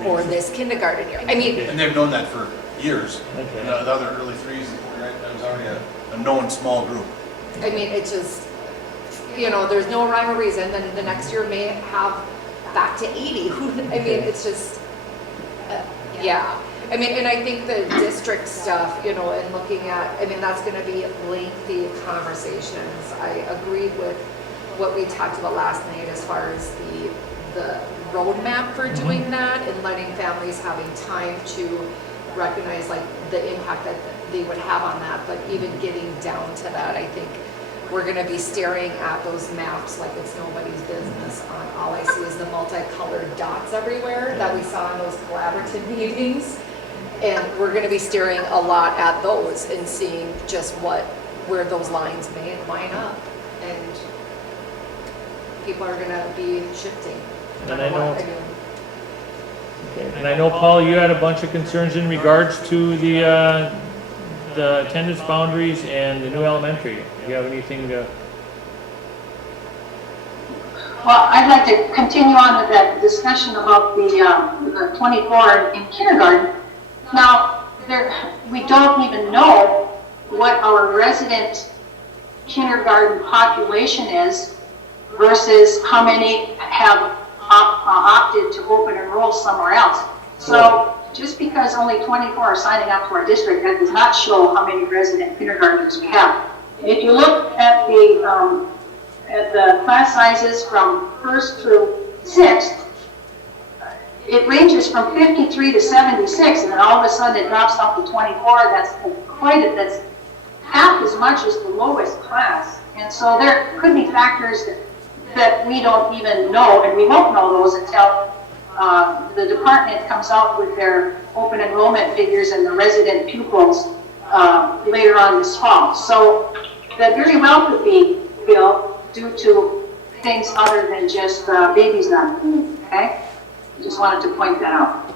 for this kindergarten year. I mean, And they've known that for years. Okay. The other early threes, right, that was already a known small group. it's just, you know, there's no rhyme or reason, then the next year may have back to 80. I mean, it's just, yeah. I mean, and I think the district stuff, you know, and looking at, I mean, that's gonna be lengthy conversations. I agreed with what we talked about last night as far as the roadmap for doing that and letting families having time to recognize like the impact that they would have on that. But even getting down to that, I think we're gonna be staring at those maps like it's nobody's business. All I see is the multicolored dots everywhere that we saw in those collaborative meetings. And we're gonna be staring a lot at those and seeing just where those lines may line up. And people are gonna be shifting. And I know, and I know, Paul, you had a bunch of concerns in regards to the attendance boundaries and the new elementary. Do you have anything to? Well, I'd like to continue on with that discussion about the 24 in kindergarten. Now, we don't even know what our resident kindergarten population is versus how many have opted to open enroll somewhere else. So just because only 24 are signing up to our district, that does not show how many resident kindergartners we have. If you look at the class sizes from 1st through 6th, it ranges from 53 to 76, and then all of a sudden it drops down to 24. That's half as much as the lowest class. And so there could be factors that we don't even know, and we won't know those until the department comes out with their open enrollment figures and the resident pupils later on this fall. So that very well could be, Bill, due to things other than just babies not being, okay? Just wanted to point that out.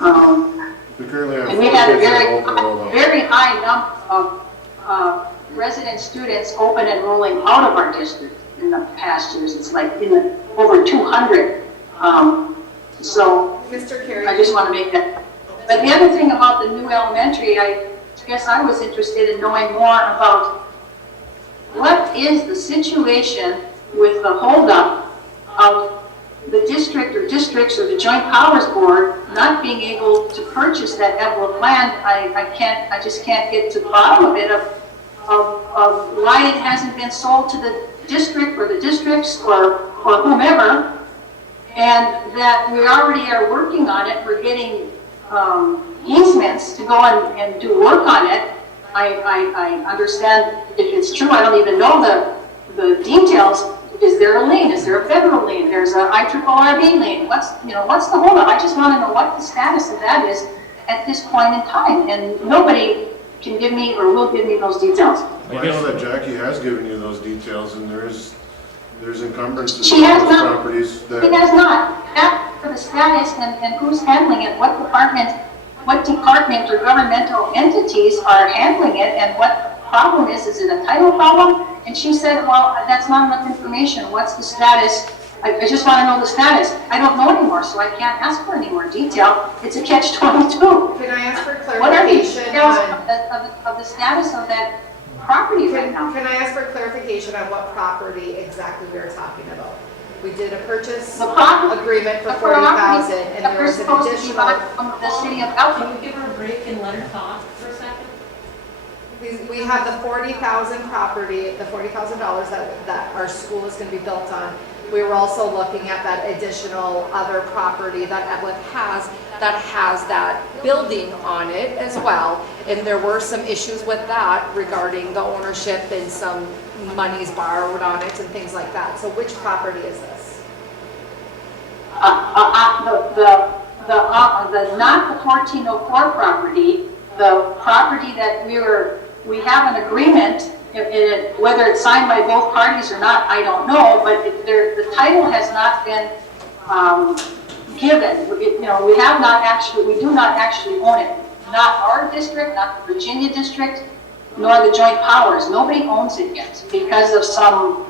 We currently have And we 4 had a kids that are open enrolled. very high number of resident students open enrolling out of our district in the past years. It's like over 200. So Mr. Carey. I just want to make that. But the other thing about the new elementary, I guess I was interested in knowing more about what is the situation with the holdup of the district or districts or the Joint Powers Board not being able to purchase that Eveleth land. I just can't get to the bottom of it, of why it hasn't been sold to the district or the districts or whomever, and that we already are working on it. We're getting easements to go and do work on it. I understand if it's true. I don't even know the details. Is there a lien? Is there a federal lien? There's a IRRB lien. What's the holdup? I just want to know what the status of that is at this point in time, and nobody can give me or will give me those details. Well, I know that Jackie has given you those details, and there's encumbrances She on has those not. properties It that, has not. That for the status and who's handling it, what department or governmental entities are handling it, and what the problem is it a title problem? And she said, well, that's not enough information. What's the status? I just want to know the status. I don't know anymore, so I can't ask for any more detail. It's a catch-22. Can I ask for What are the clarification details on, of the status of that property right now? can I ask for clarification on what property exactly we are talking about? We did a purchase The property- agreement for the property 40,000 and that there we're was an supposed to be additional. buying from the city of Eveleth. Can you give her a break and let her talk for a second? We have the 40,000 property, the $40,000 that our school is going to be built on. We were also looking at that additional other property that Eveleth has that building on it as well. And there were some issues with that regarding the ownership and some monies borrowed on it and things like that. So which property is this? Not the 1404 property, the property that we have an agreement, whether it's signed by both parties or not, I don't know, but the title has not been given. We do not actually own it. Not our district, not the Virginia district, nor the Joint Powers. Nobody owns it yet because of some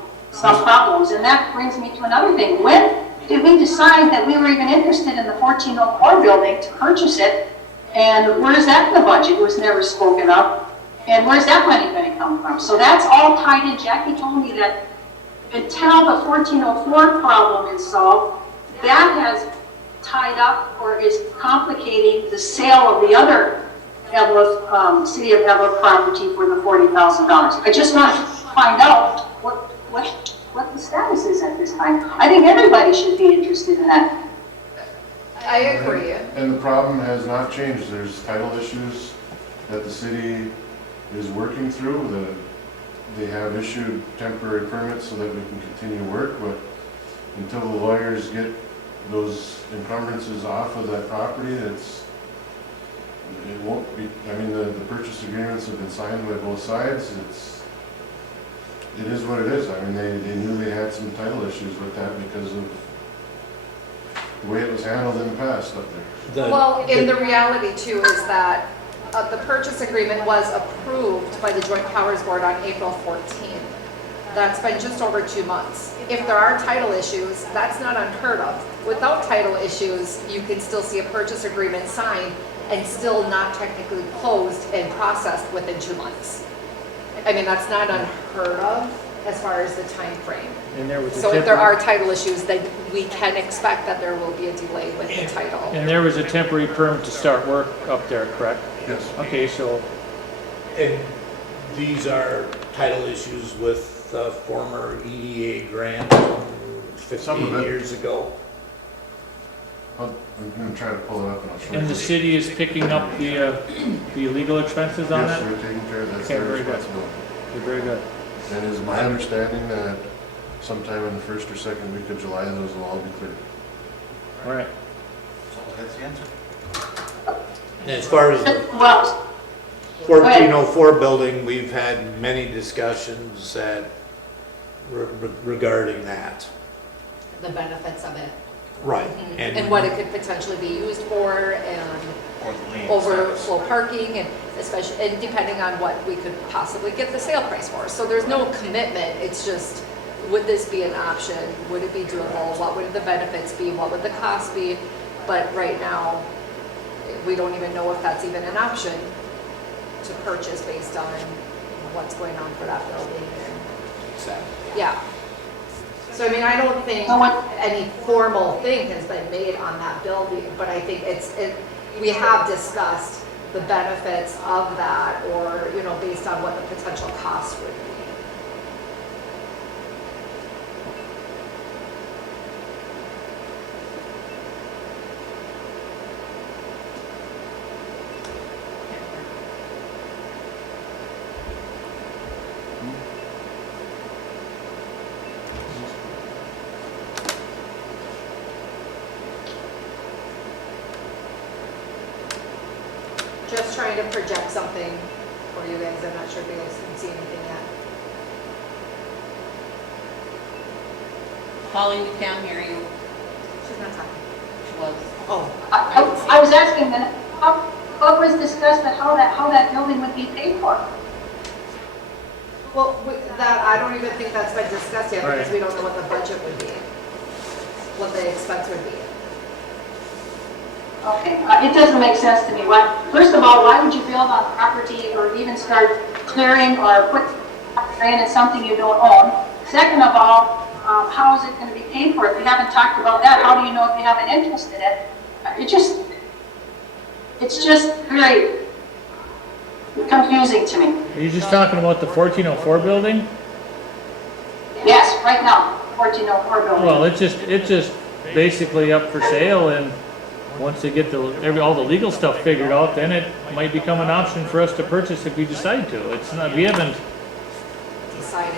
problems. And that brings me to another thing. When did we decide that we were even interested in the 1404 building to purchase it? And where's that in the budget? It was never spoken of. And where's that money going to come from? So that's all tied in. Jackie told me that until the 1404 problem is solved, that has tied up or is complicating the sale of the other Eveleth, City of Eveleth property for the $40,000. I just want to find out what the status is at this time. I think everybody should be interested in that. I agree. and the problem has not changed. There's title issues that the city is working through. They have issued temporary permits so that we can continue work, but until the lawyers get those encumbrances off of that property, it won't be, I mean, the purchase agreements have been signed by both sides. It is what it is. I mean, they knew they had some title issues with that because of the way it was handled in the past up there. Well, and the reality too is that the purchase agreement was approved by the Joint Powers Board on April 14th. That's been just over 2 months. If there are title issues, that's not unheard of. Without title issues, you can still see a purchase agreement signed and still not technically closed and processed within 2 months. I mean, that's not unheard of as far as the time frame. And there was a So if there temporary- are title issues, then we can expect that there will be a delay with the title. And there was a temporary permit to start work up there, correct? Yes. Okay, so And these are title issues with the former EDA grant from Some of 15 it. years ago. I'm going to try to pull it up and I'll show you. and the city is picking up the legal expenses on Yes, that? they're taking care of that. That's Okay, their very good. responsibility. Okay, very good. And it is my understanding that sometime in the first or second week of July, those will all be cleared. All right. So that's the answer. And as far as the Well, 1404 building, we've had many discussions regarding that. The benefits of it. Right. And what it could potentially be used for, and Or the lane overflow parking, and especially, and depending on what we could possibly get the sale price for. So there's no commitment, it's just, would this be an option? Would it be doable? What would the benefits be? What would the cost be? But right now, we don't even know if that's even an option to purchase based on what's going on for that building. Exactly. Yeah. So I mean, I don't think any formal thing has been made on that building, but I think we have discussed the benefits of that, or, you know, based on what the potential cost would be. Just trying to project something for you guys. I'm not sure if you guys can see anything yet. Holly, we can't hear you. She's not talking. She was. Oh. I was asking then, what was discussed and how that building would be paid for? Well, that, I don't even think that's been discussed yet, because Right. we don't know what the budget would be, what the expense would be. Okay, it doesn't make sense to me. First of all, why would you build on property or even start clearing or put land in something you don't own? Second of all, how is it going to be paid for? If we haven't talked about that, how do you know if you have an interest in it? It's just very confusing to me. Are you just talking about the 1404 building? Yes, right now, 1404 building. Well, it's just basically up for sale, and once they get all the legal stuff figured out, then it might become an option for us to purchase if we decide to. It's not, we haven't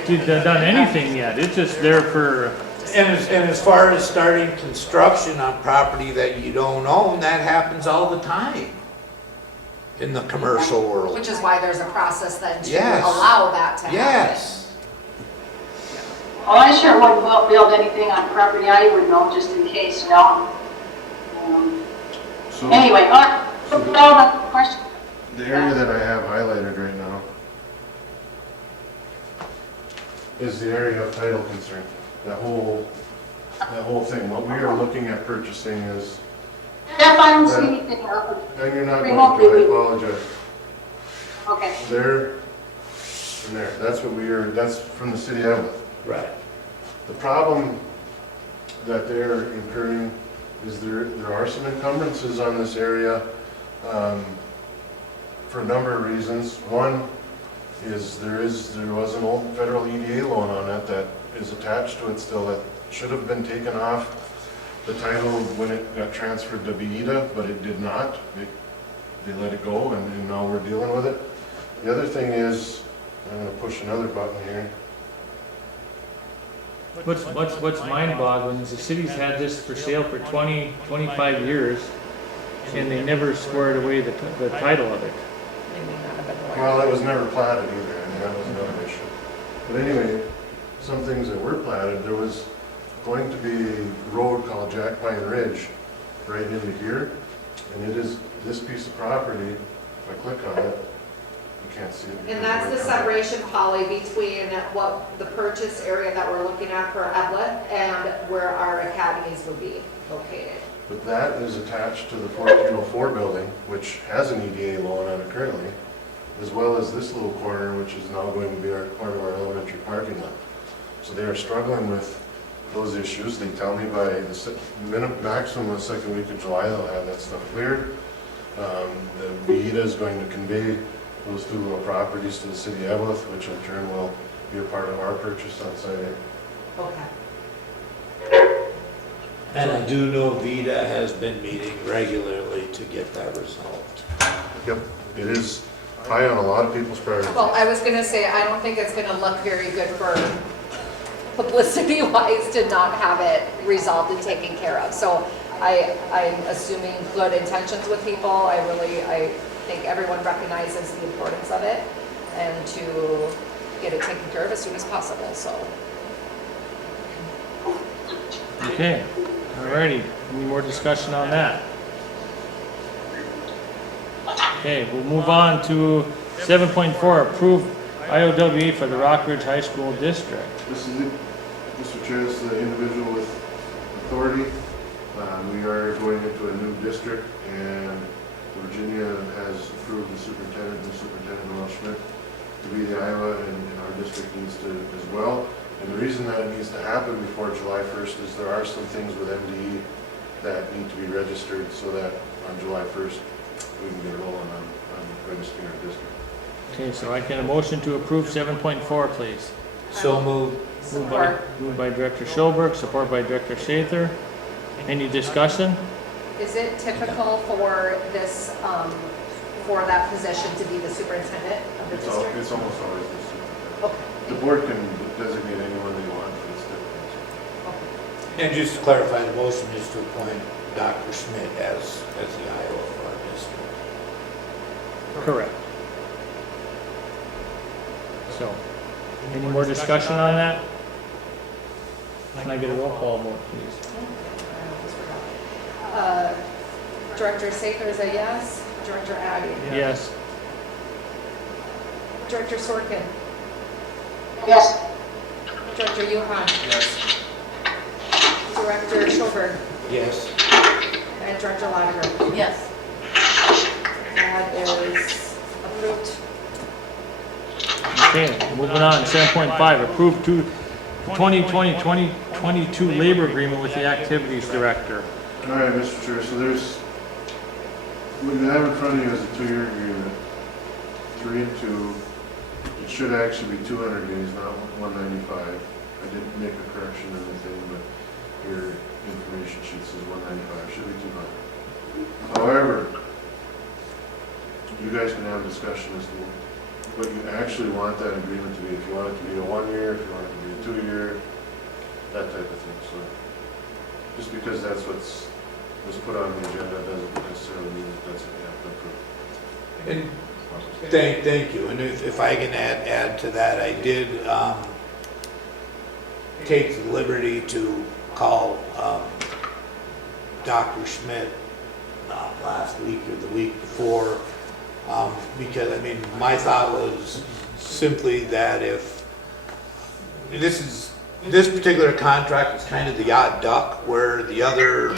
Decided. done anything yet. It's just there for, And as far as starting construction on property that you don't own, that happens all the time in the commercial world. Which is why there's a process then to Yes. allow that to happen. Yes. Well, I sure wouldn't build anything on property I would know, just in case, you know. So Anyway, all the questions. the area that I have highlighted right now is the area of title concern. That whole thing. What we are looking at purchasing is, Jeff, I don't see anything up. and you're not Remote going to, I viewing. apologize. Okay. There and there. That's from the city of Eveleth. Right. The problem that they're incurring is there are some encumbrances on this area for a number of reasons. One is there was an old federal EDA loan on it that is attached to it still that should have been taken off the title when it got transferred to BEDA, but it did not. They let it go, and now we're dealing with it. The other thing is, I'm going to push another button here. what's mind-boggling is the city's had this for sale for 20, 25 years, and they never squared away the title of it. They may not have been aware. Well, it was never platted either, and that was another issue. But anyway, some things that were platted, there was going to be a road called Jack Pine Ridge right into here, and it is this piece of property. If I click on it, you can't see it. And that's the separation, Polly, between what the purchase area that we're looking at for Eveleth and where our academies would be located. But that is attached to the 1404 building, which has an EDA loan on it currently, as well as this little corner, which is now going to be part of our elementary parking lot. So they are struggling with those issues. They tell me by the maximum of the second week of July, they'll have that stuff cleared. The BEDA is going to convey those two little properties to the city of Eveleth, which in turn will be a part of our purchase on site. Okay. And I do know VEDA has been meeting regularly to get that resolved. Yep, it is high on a lot of people's priorities. Well, I was gonna say, I don't think it's gonna look very good for publicity-wise to not have it resolved and taken care of. So I'm assuming good intentions with people. I think everyone recognizes the importance of it and to get it taken care of as soon as possible, so. Okay. Alrighty, any more discussion on that? Okay, we'll move on to 7.4, approve IOWA for the Rockridge High School District. This is it, Mr. Chair, this is the individual with authority. We are going into a new district, and Virginia has approved the superintendent, new superintendent Noel Schmidt, to be the Iowa, and our district needs to as well. And the reason that it needs to happen before July 1st is there are some things with MDE that need to be registered so that on July 1st, we can get rolling on registering our district. Okay, so I can a motion to approve 7.4, please. So moved. Moved by Director Schoberg, support by Director Schaefer. Any discussion? Is it typical for this, for that position to be the superintendent of the district? It's almost always the superintendent. Okay. The board can designate anyone they want, but it's different. And just to clarify, the motion is to appoint Dr. Schmidt as the Iowa for our district. Correct. So, any more discussion on that? Can I get a roll call vote, please? Director Saker is a yes. Director Addy. Yes. Director Sorkin. Yes. Director Yuhan. Yes. Director Schoberg. Yes. And Director Lotiger. Yes. That is approved. Okay, moving on, 7.5, approve 2020-2022 labor agreement with the activities director. All right, Mr. Chair, so there's, what you have in front of you is a 2-year agreement, 3 and 2. It should actually be 200 days, not 195. I didn't make a correction or anything, but your information sheet says 195, it should be 200. However, you guys can have a discussion as to what you actually want that agreement to be. If you want it to be a 1 year, if you want it to be a 2 year, that type of thing. So just because that's was put on the agenda doesn't necessarily mean that that's what you have to approve. And thank you. And if I can add to that, I did take the liberty to call Dr. Schmidt last week or the week before, because, I mean, my thought was simply that if this particular contract is kind of the odd duck, where the other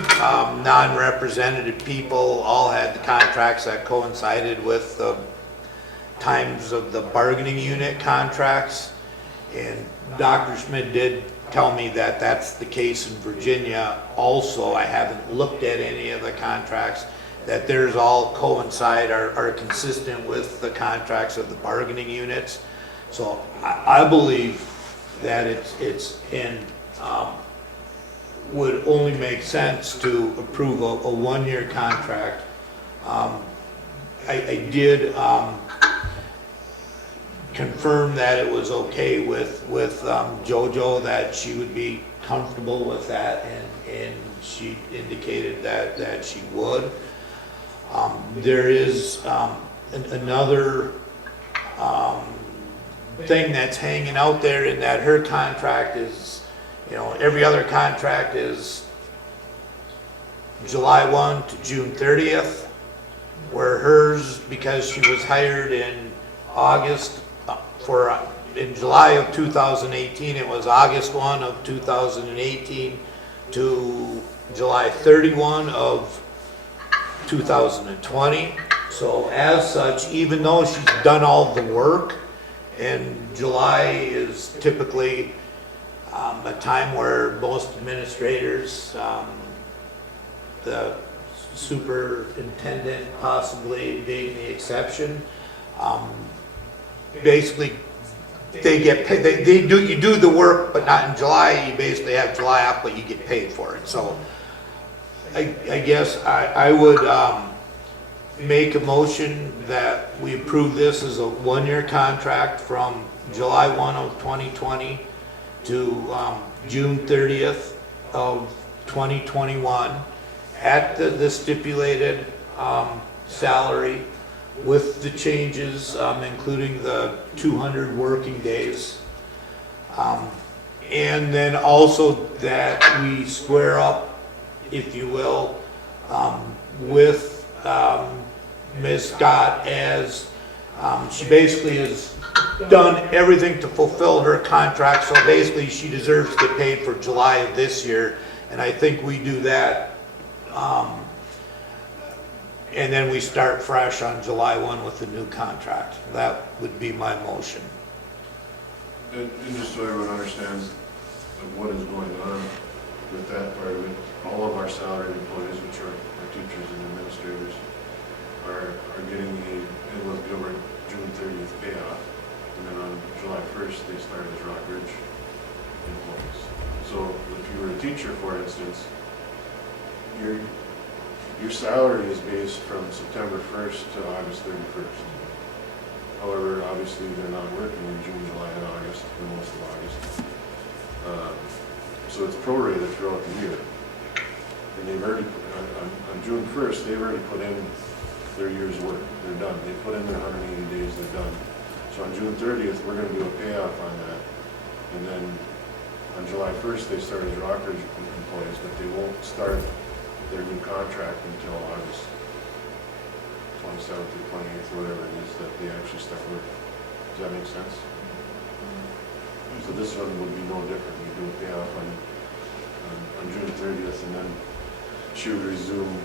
non-represented people all had the contracts that coincided with the times of the bargaining unit contracts. And Dr. Schmidt did tell me that that's the case in Virginia also. I haven't looked at any of the contracts, that theirs all coincide, are consistent with the contracts of the bargaining units. So I believe that it's in, would only make sense to approve a 1-year contract. I did confirm that it was okay with JoJo, that she would be comfortable with that, and she indicated that she would. There is another thing that's hanging out there, in that her contract is, you know, every other contract is July 1 to June 30th, where hers, because she was hired in August, in July of 2018, it was August 1 of 2018 to July 31 of 2020. So as such, even though she's done all the work, and July is typically a time where most administrators, the superintendent possibly being the exception, basically they get paid, you do the work, but not in July. You basically have July off, but you get paid for it. So I guess I would make a motion that we approve this as a 1-year contract from July 1 of 2020 to June 30th of 2021 at the stipulated salary, with the changes, including the 200 working days. And then also that we square up if you will, with Ms. Scott as she basically has done everything to fulfill her contract, so basically she deserves to get paid for July of this year, and I think we do that. And then we start fresh on July 1 with the new contract. That would be my motion. And just so everyone understands what is going on with that part of it, all of our salaried employees, which are our teachers and administrators, are getting the Eveleth Gilbert June 30th payoff. And then on July 1st, they start as Rock Ridge employees. So if you were a teacher, for instance, your salary is based from September 1st to August 31st. However, obviously, they're not working in June, July, and August, for most of August. So it's prorated throughout the year. And they've already, on June 1st, they've already put in their year's work. They're done. They put in their 180 days, they're done. So on June 30th, we're going to do a payoff on that. And then on July 1st, they start as Rock Ridge employees, but they won't start their new contract until August 27th or 28th, whatever it is, that they actually start working. Does that make sense? So this one would be no different. We do a payoff on June 30th, and then she would resume,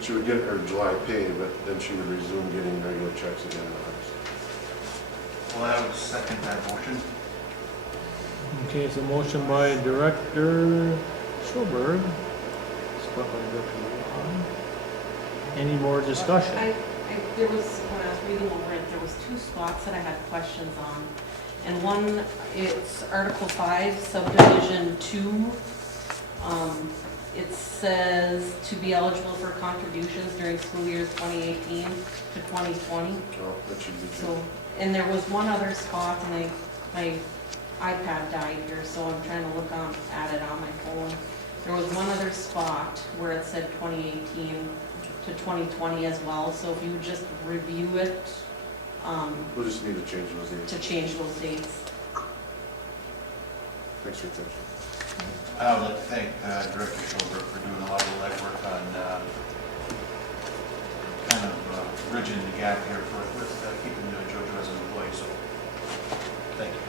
she would get her July pay, but then she would resume getting regular checks again in August. Well, I would second that motion. Okay, it's a motion by Director Schoberg, support by Director Lujan. Any more discussion? There was, when I was reading over it, there was 2 spots that I had questions on. And one, it's Article 5, Subdivision 2. It says to be eligible for contributions during school years 2018 to 2020. Oh, that should be So, and there was one other spot, and my iPad died here, so I'm trying to look at it on my phone. There was one other spot where it said 2018 to 2020 as well, so if you would just review it, We'll just need to change those dates. to change those dates. Thanks for your attention. I would like to thank Director Schulberg for doing a lot of legwork on kind of bridging the gap here with keeping JoJo as an employee, so thank you.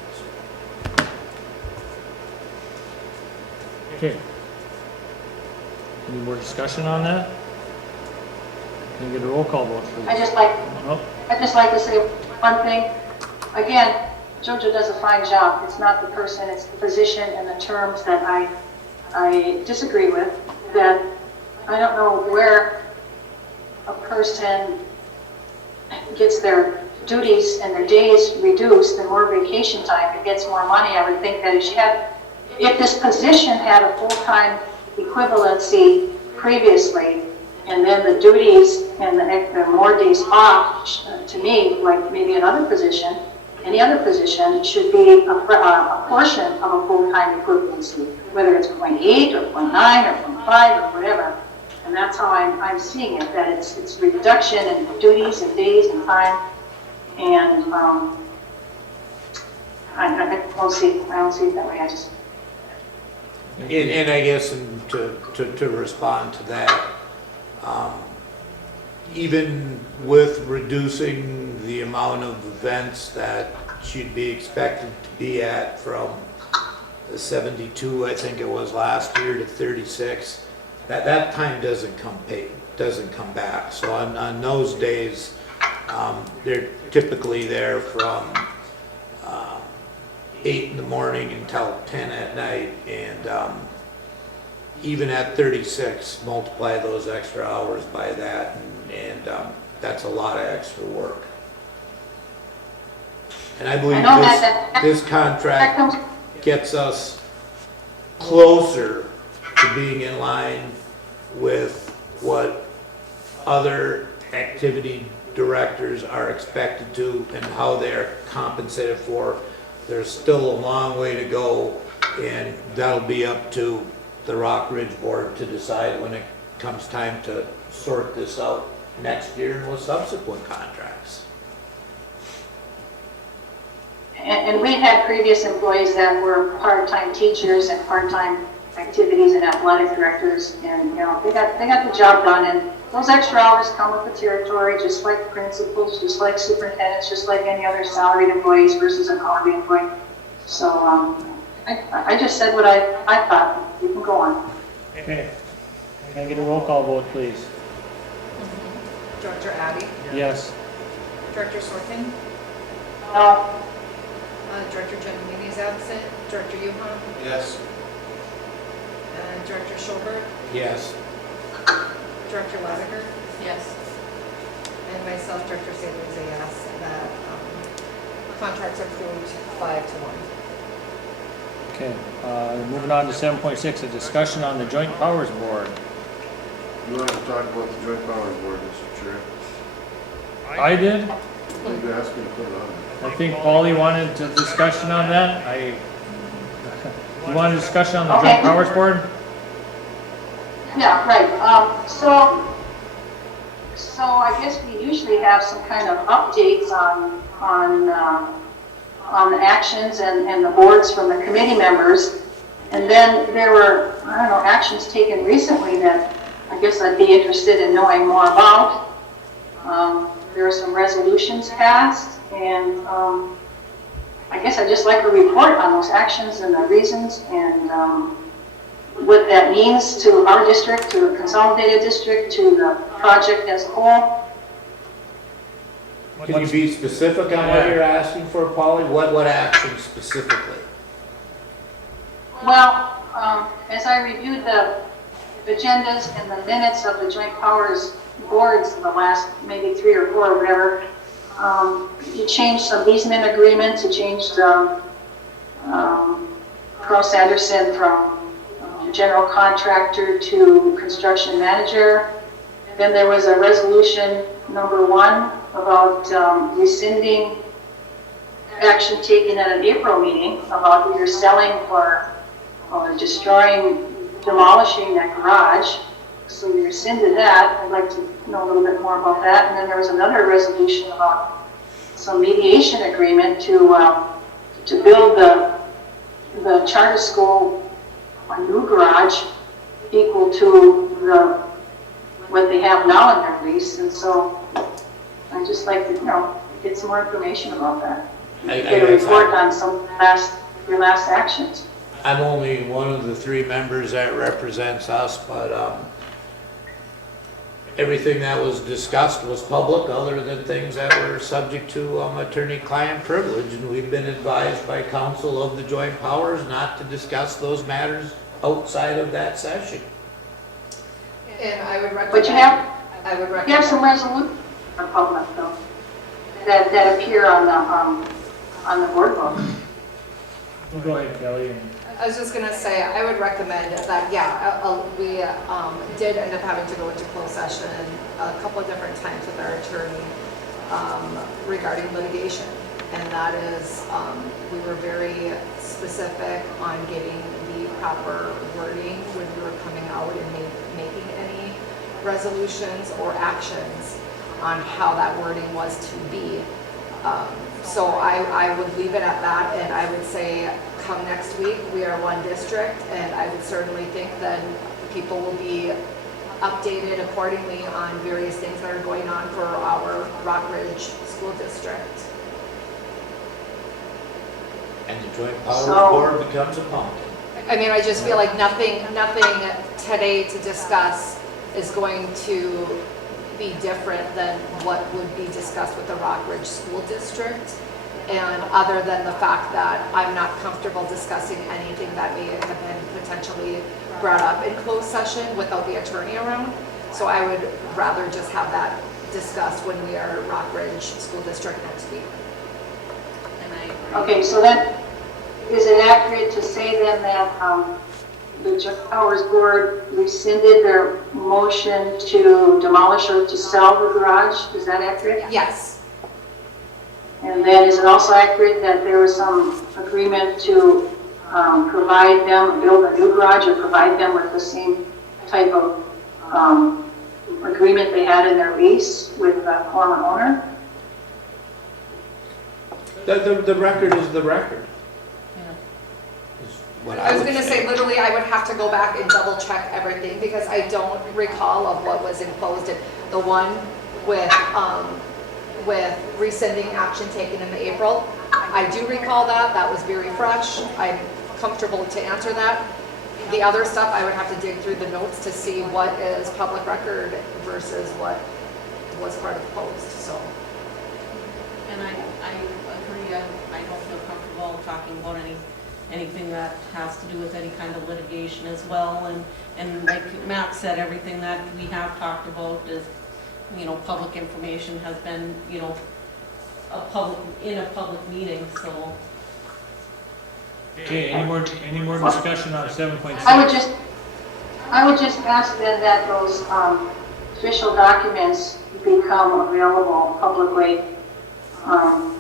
Okay. Any more discussion on that? Can we get a roll call vote, please? I just like to say one thing. Again, JoJo does a fine job. It's not the person, it's the position and the terms that I disagree with. That I don't know where a person gets their duties and their days reduced and more vacation time, it gets more money. I would think that if this position had a full-time equivalency previously, and then the duties and the more days off, to me, like maybe another position, any other position should be a portion of a full-time equivalency, whether it's 0.8 or 0.9 or 0.5 or whatever. And that's how I'm seeing it, that it's reduction in duties and days and time. And I don't see it that way. I just. And I guess to respond to that, even with reducing the amount of events that she'd be expected to be at from the 72, I think it was last year, to 36, that time doesn't come back. So on those days, they're typically there from 8 in the morning until 10 at night, and even at 36, multiply those extra hours by that, and that's a lot of extra work. And I believe this contract gets us closer to being in line with what other activity directors are expected to and how they're compensated for. There's still a long way to go, and that'll be up to the Rock Ridge Board to decide when it comes time to sort this out next year with subsequent contracts. And we had previous employees that were part-time teachers and part-time activities and athletic directors, and, they got the job done, and those extra hours come with the territory, just like principals, just like superintendents, just like any other salaried employees versus an hourly employee. So, I just said what I thought. You can go on. Okay. Can I get a roll call vote, please? Director Addy, Yes. Director Sorkin, No, Director Gentilini is absent, Director Yuhan, Yes. and Director Schulberg, Yes. Director Ladiger, Yes. and myself, Director Sadler, is a yes, that contracts approved 5-1. Okay, moving on to 7.6, a discussion on the Joint Powers Board. You want to talk about the Joint Powers Board, Mr. Chair? I did. You asked me to put it on. I think Paulie wanted a discussion on that. You want a discussion on the Joint Okay. Powers Board? yeah, right. So I guess we usually have some kind of updates on the actions and the boards from the committee members. And then there were, I don't know, actions taken recently that I guess I'd be interested in knowing more about. There are some resolutions passed, and I guess I'd just like a report on those actions and the reasons, and what that means to our district, to the consolidated district, to the project as a whole. Can you be specific on what you're asking for, Polly? What action specifically? Well, as I reviewed the agendas and the minutes of the Joint Powers Boards, the last maybe 3 or 4 or whatever, you changed some easement agreements, you changed Cross Anderson from general contractor to construction manager. Then there was a resolution number 1 about rescinding action taken at an April meeting about either selling or destroying, demolishing that garage. So we rescinded that. I'd like to know a little bit more about that. And then there was another resolution about some mediation agreement to build the charter school a new garage equal to what they have now in their lease. And so I'd just like to, get some more information about that. Get a report on some your last actions. I'm only one of the 3 members that represents us, but everything that was discussed was public, other than things that were subject to attorney-client privilege, and we've been advised by counsel of the Joint Powers not to discuss those matters outside of that session. And I would recommend. But you have some resolutions for public though, that appear on the board book. Well, go ahead, Kelly. I was just gonna say, I would recommend that, we did end up having to go into closed session a couple of different times with our attorney regarding litigation. And that is, we were very specific on getting the proper wording when we were coming out and making any resolutions or actions on how that wording was to be. So I would leave it at that, and I would say come next week, we are one district, and I would certainly think then people will be updated accordingly on various things that are going on for our Rockridge School District. And the Joint Powers So- Board becomes a pumpkin. I mean, I just feel like nothing today to discuss is going to be different than what would be discussed with the Rockridge School District. And other than the fact that I'm not comfortable discussing anything that may have been potentially brought up in closed session without the attorney around. So I would rather just have that discussed when we are Rockridge School District next week. And I agree. Okay, so then, is it accurate to say then that the Joint Powers Board rescinded their motion to demolish or to sell the garage? Is that accurate? Yes. And then is it also accurate that there was some agreement to provide them, build a new garage or provide them with the same type of agreement they had in their lease with the former owner? The record is the record. what I was would gonna say, literally, I would have to go back and double check everything, because I don't recall of what was enclosed in the one with rescinding action taken in the April. I do recall that, that was very fresh, I'm comfortable to answer that. The other stuff, I would have to dig through the notes to see what is public record versus what was part of the post, so. And I agree, I don't feel comfortable talking about anything that has to do with any kind of litigation as well. And like Matt said, everything that we have talked about is, public information has been, in a public meeting, so. Okay, any more discussion on 7.6? I would just ask then that those official documents become available publicly on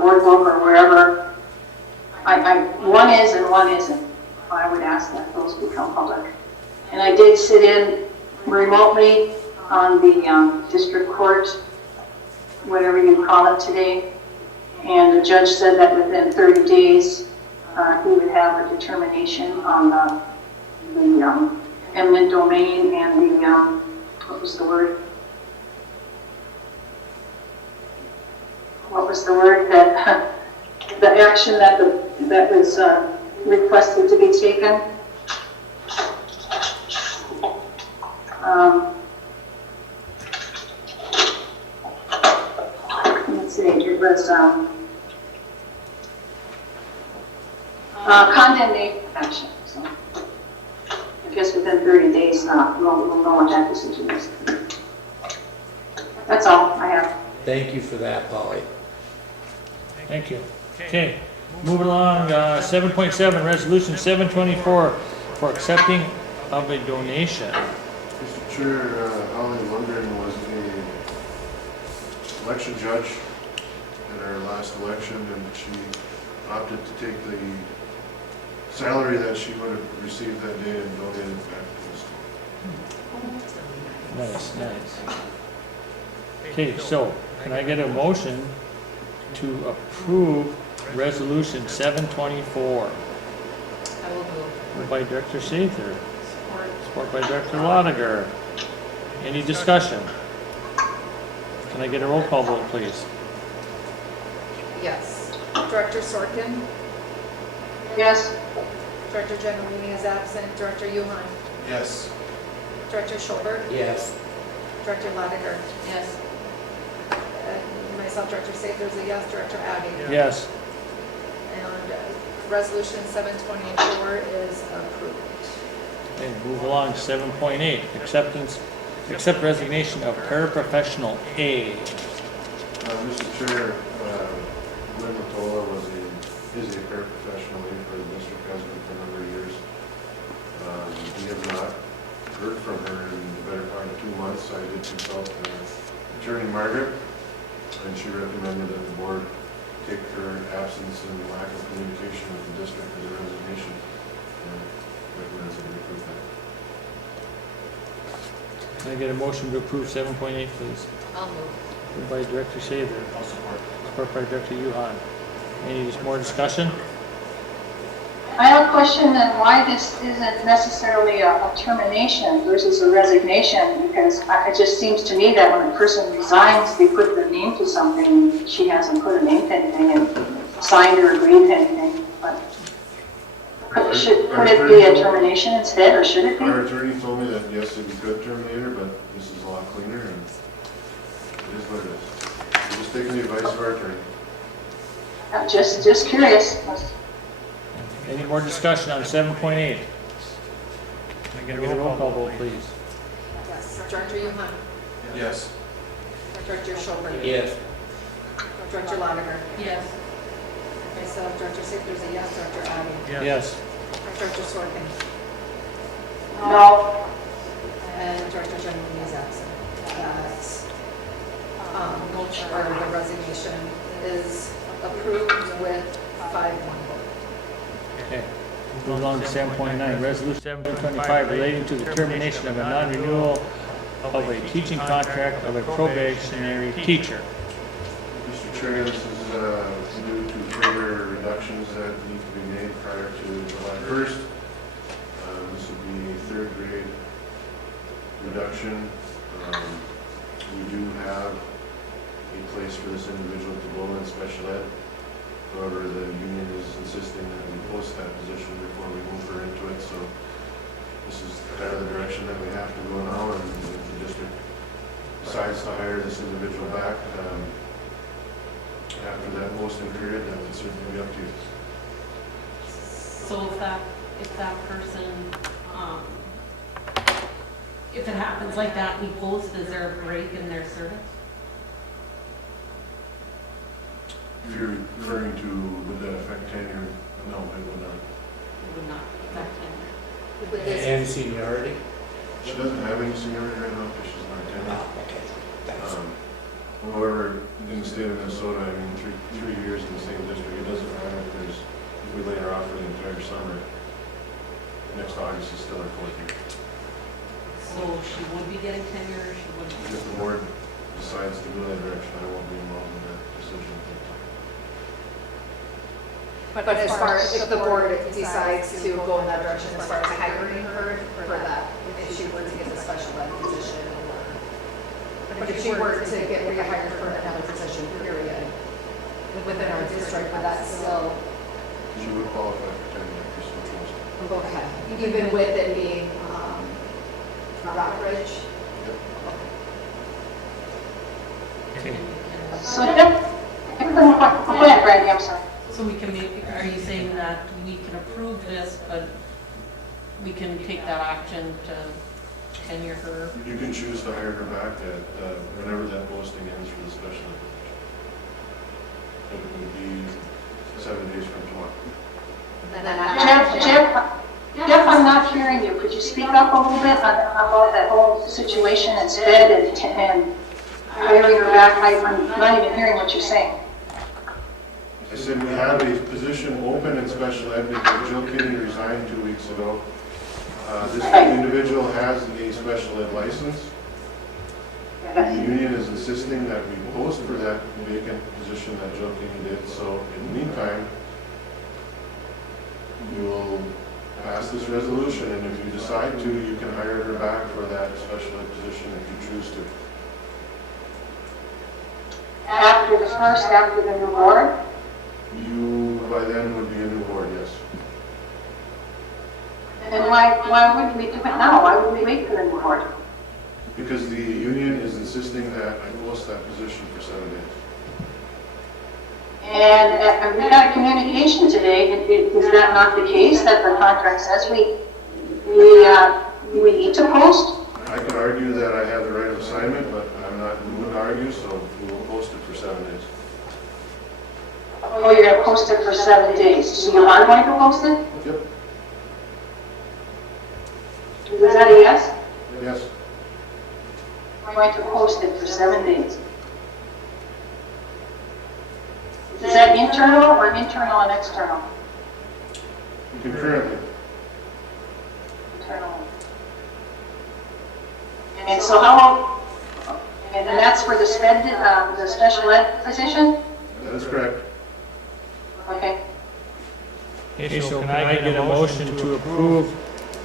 board book or wherever. One is and one isn't. I would ask that those become public. And I did sit in remotely on the district court, whatever you call it today, and the judge said that within 30 days he would have a determination on the eminent domain and the, what was the word? What was the word that, the action that was requested to be taken? Let's see, it was condemnation action. So I guess within 30 days, we'll know what that decision is. That's all I have. Thank you for that, Polly. Thank you. Okay, moving along, 7.7, resolution 724 for accepting of a donation. Mr. Chair, Holly Lundgren was the election judge in our last election, and she opted to take the salary that she would have received that day and donate it back to the school. Nice. Okay, so can I get a motion to approve resolution 724? I will move. Moved by Director Sather, support by Director Lotiger. Any discussion? Can I get a roll call vote, please? Yes. Director Sorkin? Yes. Director Gentilini is absent. Director Yuhan? Yes. Director Schobert? Yes. Director Lotiger? Yes. Myself, Director Sather is a yes. Director Addy? Yes. And resolution 724 is approved. Okay, move along, 7.8, accept resignation of paraprofessional A. Mr. Chair, Lynn Matola is a paraprofessional aide for the district, has been for a number of years. We have not heard from her in the better part of 2 months. I did consult Attorney Margaret, and she recommended that the board take her absence and lack of communication with the district as a resignation. And recommends that we approve that. Can I get a motion to approve 7.8, please? I'll move. Moved by Director Sather, I'll support. support by Director Yuhan. Any more discussion? I have a question then why this isn't necessarily a termination versus a resignation, because it just seems to me that when a person resigns, they put their name to something. She hasn't put a name to anything and signed or agreed to anything. But could it be a termination instead, or should it be? Our attorney told me that yes, we could terminate her, but this is a lot cleaner, and it is what it is. We're just taking the advice of our attorney. I'm just curious. Any more discussion on 7.8? Can I get a roll call vote, please? Yes. Director Yuhan? Yes. Director Schobert? Yes. Director Lotiger? Yes. Myself, Director Sather is a yes. Director Addy? Yes. Director Sorkin? No. And Director Gentilini is absent. Or the resignation is approved with 5-1 vote. Okay. Move along to 7.9, resolution 725 relating to the termination of a non-renewal of a teaching contract of a probationary teacher. Mr. Chair, this is due to further reductions that need to be made prior to July 1st. This would be third grade reduction. We do have a place for this individual to go in special ed. However, the union is insisting that we post that position before we move her into it, so this is kind of the direction that we have to go now, and if the district decides to hire this individual back after that posting period, that would certainly be up to you. So if that person, if it happens like that, we post, is there a break in their service? If you're referring to, would that affect tenure? No, it would not. It would not affect him. And seniority? She doesn't have any seniority right now because she's not tenured. Okay, thanks. However, in the state of Minnesota, I mean, three years in the same district, it doesn't matter if we lay her off for the entire summer. Next August is still our 4th year. So she would be getting tenure, or she wouldn't? If the board decides to go that direction, I won't be involved in that decision. But as far as if the board decides to go in that direction, as far as hiring her for that, if she were to get a special ed position, but if she were to get rehired for another position, period, within our district, would that still, She would qualify for tenure if you're still close. okay, even with it being, Rockbridge? So, go ahead, Brandy, I'm sorry. So we can make, are you saying that we can approve this, but we can take that action to tenure her? You can choose to hire her back at whenever that posting ends for the special ed. It would be 7 days from tomorrow. Jeff, I'm not hearing you. Could you speak up a little bit about that whole situation at SPED and hiring her back? I'm not even hearing what you're saying. I said we have a position open in special ed because Jill Kinney resigned 2 weeks ago. This individual has a special ed license. The union is insisting that we post for that vacant position that Jill Kinney did. So in the meantime, you will pass this resolution, and if you decide to, you can hire her back for that special ed position if you choose to. After the first, after the new board? You, by then, would be a new board, yes. And why wouldn't we do it now? Why would we wait for the new board? Because the union is insisting that I post that position for 7 days. And we got a communication today. Is that not the case, that the contract says we need to post? I could argue that I have the right of assignment, but I'm not going to argue, so we will post it for 7 days. Oh, you're going to post it for 7 days. So you are going to post it? Yep. Is that a yes? Yes. We're going to post it for 7 days. Is that internal or internal and external? Concurrently. Internal. And so how, and that's for the SPED, the special ed position? That is correct. Okay. Okay, so can I get a motion to approve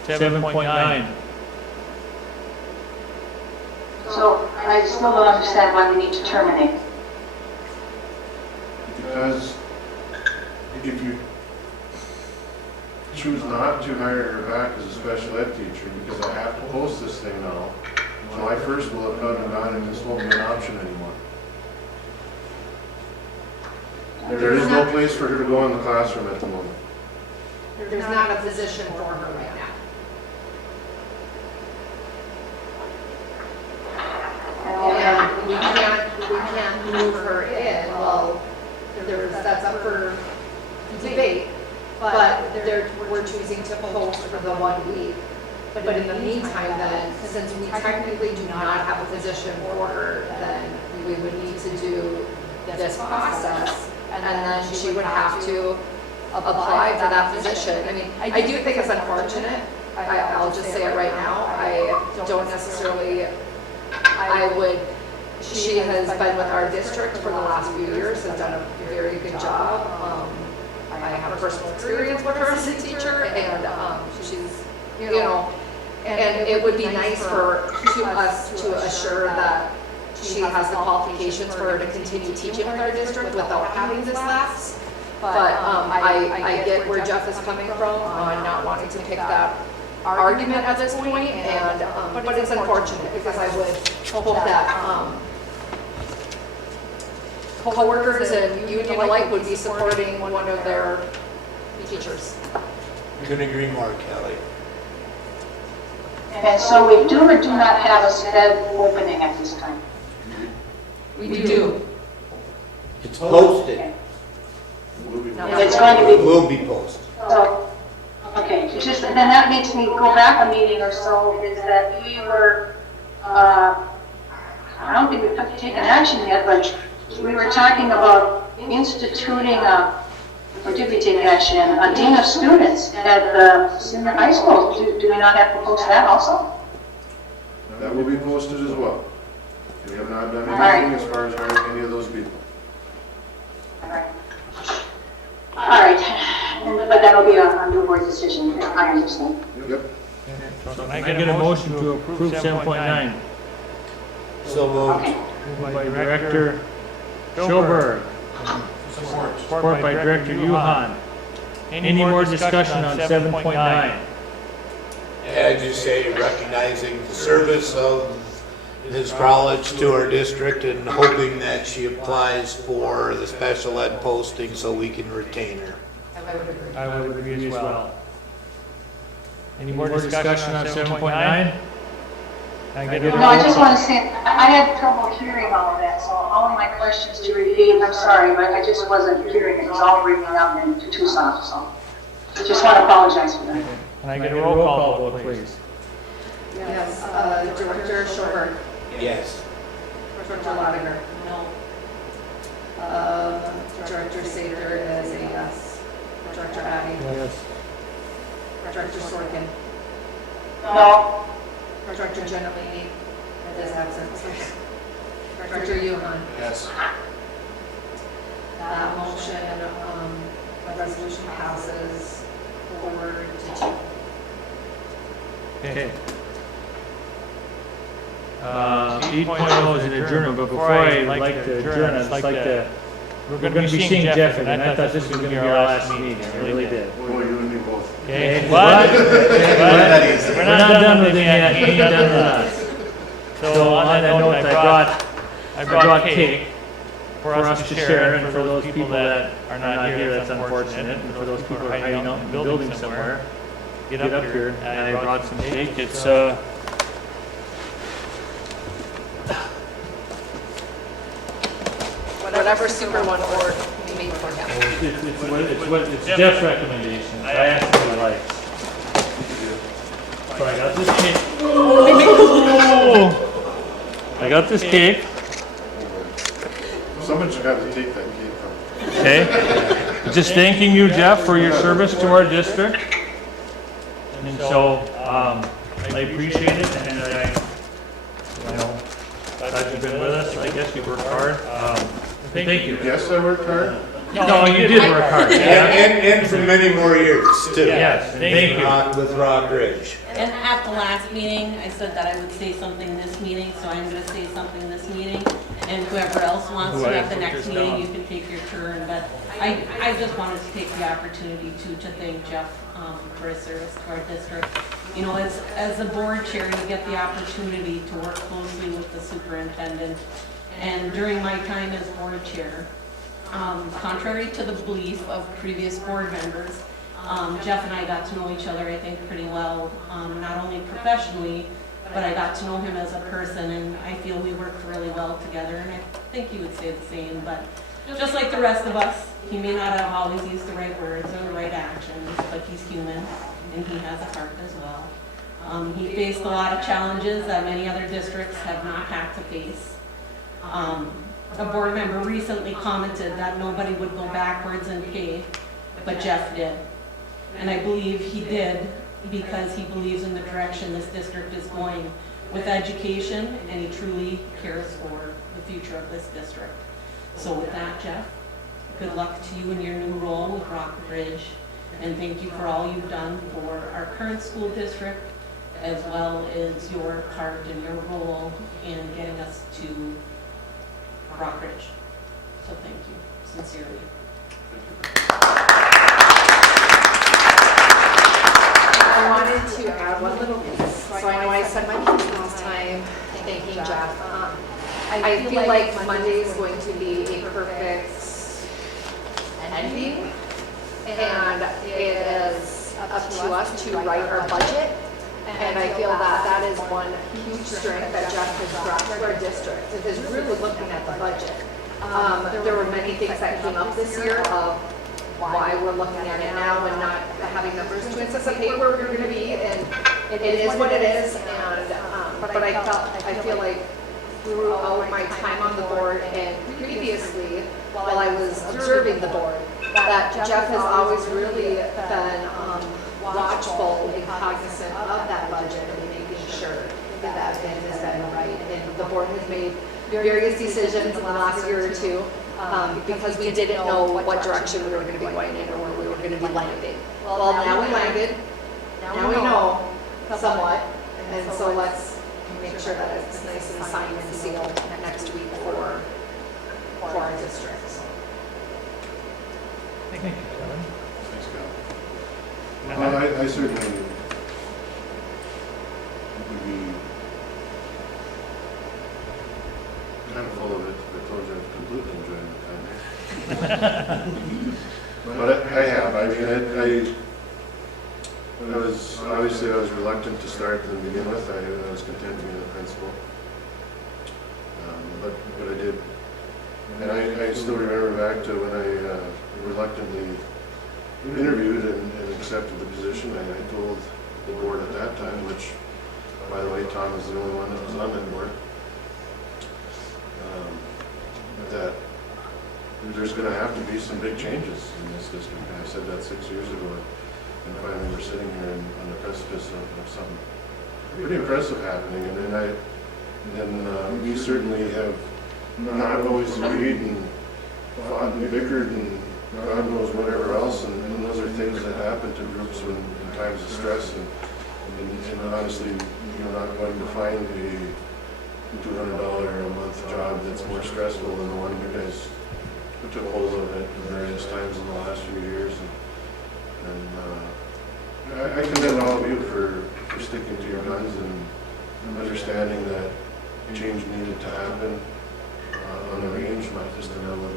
7.9? So I still don't understand why we need to terminate. Because if you choose not to hire her back as a special ed teacher, because I have to post this thing now, July 1st will have come and gone, and this won't be an option anymore. There is no place for her to go in the classroom at the moment. There's not a position for her right now. And we can't move her in, well, that's up for debate, but we're choosing to post for the 1 week. But in the meantime then, since we technically do not have a position for her, then we would need to do this process, and then she would have to apply for that position. I mean, I do think it's unfortunate. I'll just say it right now. I don't necessarily, she has been with our district for the last few years, has done a very good job. I have personal experience with her as a teacher, and she's, you know, and it would be nice for us to assure that she has the qualifications for her to continue teaching with our district without having this lapse. But I get where Jeff is coming from on not wanting to pick that argument at this point, and but it's unfortunate because I would hope that coworkers and union alike would be supporting one of their teachers. Couldn't agree more, Kelly. And so we do or do not have a SPED opening at this time? We do. It's posted. It's going to be. It will be posted. So, okay, just, then that makes me go back a meeting or so, is that we were, I don't think we've taken action yet, but we were talking about instituting or did we take action, a dean of students at the senior high school. Do we not have to post that also? That will be posted as well. We have not done All right. anything as far as hiring any of those people. All right. All right, but that'll be a new board decision, I understand. Yep. So can I get a motion to approve 7.9? So moved. Okay. Moved by Director Schoberg, Support. support by Director Yuhan. Any more discussion on 7.9? As you say, recognizing the service of Ms. Crowledge to our district and hoping that she applies for the special ed posting so we can retain her. I would agree as well. Any more discussion on 7.9? No, I just want to say, I had trouble hearing all of that, so all of my questions to repeat, I'm sorry, but I just wasn't hearing it. It was all breaking up into two songs, so I just want to apologize for that. Can I get a roll call vote, please? Yes, Director Schoberg, Yes. Director Lotiger, No. Director Sater is a yes. Director Addy, Yes. Director Sorkin, No, Director Gentilini is absent. Director Yuhan. Yes. That motion, resolution passes 4-2. Okay. 8.0 is an adjournment, but before I like to adjourn, I'd like to, we're going to be seeing Jeff again. I thought this was going to be our last meeting, I really did. Boy, you and me both. Okay, what? We're not done with him yet, he ain't done with us. So on that note, I brought cake for us to share, and for those people that are not here, that's unfortunate, and for those people who are hiding out in the building somewhere, get up here, and I brought some cake. It's, Whatever Super One Award we made for him. it's Jeff's recommendation. I asked him what he likes. So I got this cake. I got this cake. Someone should have to take that cake from. Okay. Just thanking you, Jeff, for your service to our district. And so, I appreciate it, and I know, glad you've been with us. I guess you worked hard. Thank you. Yes, I worked hard. No, you did work hard. And for many more years, too. Yes, thank you. With Rock Ridge. And at the last meeting, I said that I would say something this meeting, so I'm gonna say something this meeting. And whoever else wants to at the next meeting, you can take your turn. But I just wanted to take the opportunity to thank Jeff for his service to our district. You know, as a board chair, you get the opportunity to work closely with the superintendent. And during my time as board chair, contrary to the belief of previous board members, Jeff and I got to know each other, I think, pretty well, not only professionally, but I got to know him as a person, and I feel we worked really well together, and I think he would say the same. But just like the rest of us, he may not have always used the right words or the right actions, but he's human, and he has a heart as well. He faced a lot of challenges that many other districts have not had to face. A board member recently commented that nobody would go backwards in pay, but Jeff did. And I believe he did because he believes in the direction this district is going with education, and he truly cares for the future of this district. So with that, Jeff, good luck to you in your new role with Rockbridge. And thank you for all you've done for our current school district, as well as your part and your role in getting us to Rockbridge. So thank you, sincerely. I wanted to add one little piece. So I know I said my piece last time, thanking Jeff. I feel like Monday is going to be a perfect ending. And it is up to us to write our budget. And I feel that that is one huge strength that Jeff has brought to our district, is really looking at the budget. There were many things that came up this year of why we're looking at it now and not having numbers to anticipate where we're going to be, and it is what it is. And but I feel like throughout my time on the board and previously, while I was observing the board, that Jeff has always really been watchful and cognizant of that budget and making sure that it has been right. And the board has made various decisions in the last year or two because we didn't know what direction we were going to be going in or where we were going to be landing. Well, now we landed. Now we know somewhat. And so let's make sure that it's nice and signed and sealed next week for our district. Thank you, Kevin. Thanks, Cal. I certainly would be kind of full of it. I told you I've completely enjoyed the time. But I have. I mean, I was reluctant to start to begin with. I was content being a principal. But I did. And I still remember back to when I reluctantly interviewed and accepted the position. I told the board at that time, which, by the way, Tom is the only one that was on that board, that there's going to have to be some big changes in this district. And I said that 6 years ago, and finally we're sitting here on the precipice of something pretty impressive happening. And then we certainly have not always agreed and fought and bickered and God knows whatever else, and those are things that happen to groups when in times of stress, and honestly, you're not going to find a $200 a month job that's more stressful than the one you guys took hold of at various times in the last few years, and I commend all of you for sticking to your guns and understanding that change needed to happen on the range, not just in Eveleth,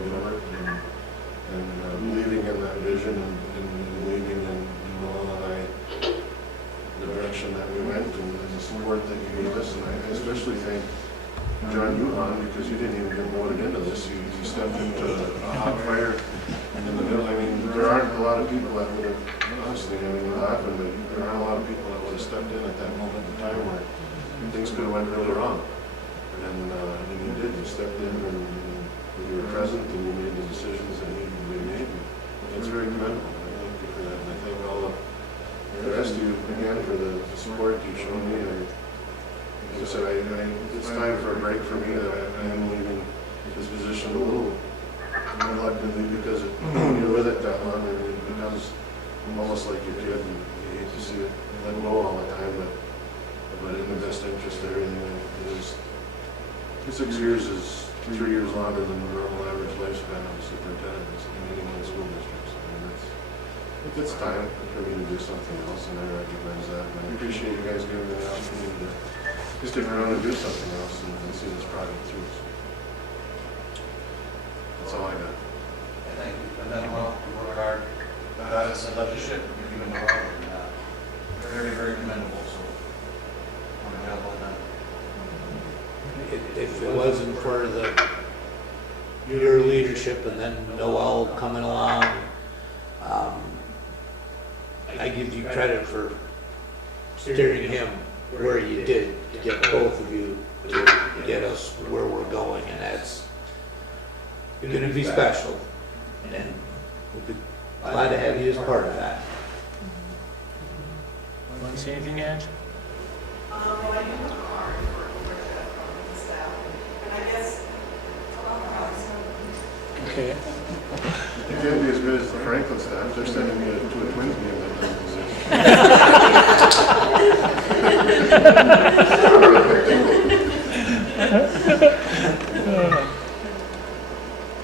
and believing in that vision and believing in Noel and I, the direction that we went and the support that you gave us. And I especially thank John Yuhan, because you didn't even get voted into this. You stepped into a hot fire in the middle. I mean, there aren't a lot of people that would have, honestly, I mean, we're laughing, but there aren't a lot of people that would have stepped in at that moment in time where things could have went really wrong. And you did. You stepped in and you were present and you made the decisions that needed to be made. And that's very commendable. I thank you for that. And I thank all of the rest of you again for the support you've shown me. As I said, it's time for a break for me. That I am leaving this position a little reluctantly because you're with it that long and it becomes almost like your kid. And you hate to see it let go all the time, but in the best interest of everything, it is. 6 years is 3 years longer than the normal average lifespan of a superintendent in any one school district. So, I mean, it's time for me to do something else, and I recognize that. And I appreciate you guys giving me the opportunity to stick around and do something else and see this project through. So, that's all I got. Thank you. And then, well, we work hard. That is a leadership you and Noel, and very, very commendable. So, on behalf of that. If it wasn't for your leadership and then Noel coming along, I give you credit for steering him where you did to get both of you to get us where we're going, and that's going to be special. And we'll be glad to have you as part of that. Want to say anything, Ange? Well, I do have a card for the staff, and I guess, Okay. It can't be as good as the Franklin staff. They're sending me to a Twins game that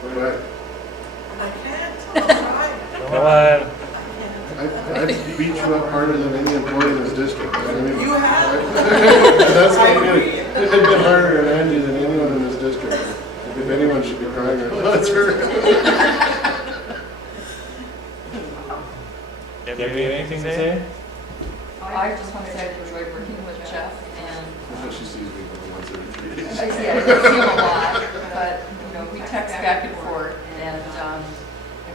Go ahead. I can't, I'll try. Come on. I'd beat you up harder than any employee in this district. I mean, You have? That's I not good. agree. I've been harder on Angie than anyone in this district. If anyone should be crying, it's her. Deb, you have anything to say? I just want to say I've enjoyed working with Jeff and, She sees me once every 3 days. I see him a lot, but, you know, we text back and forth, and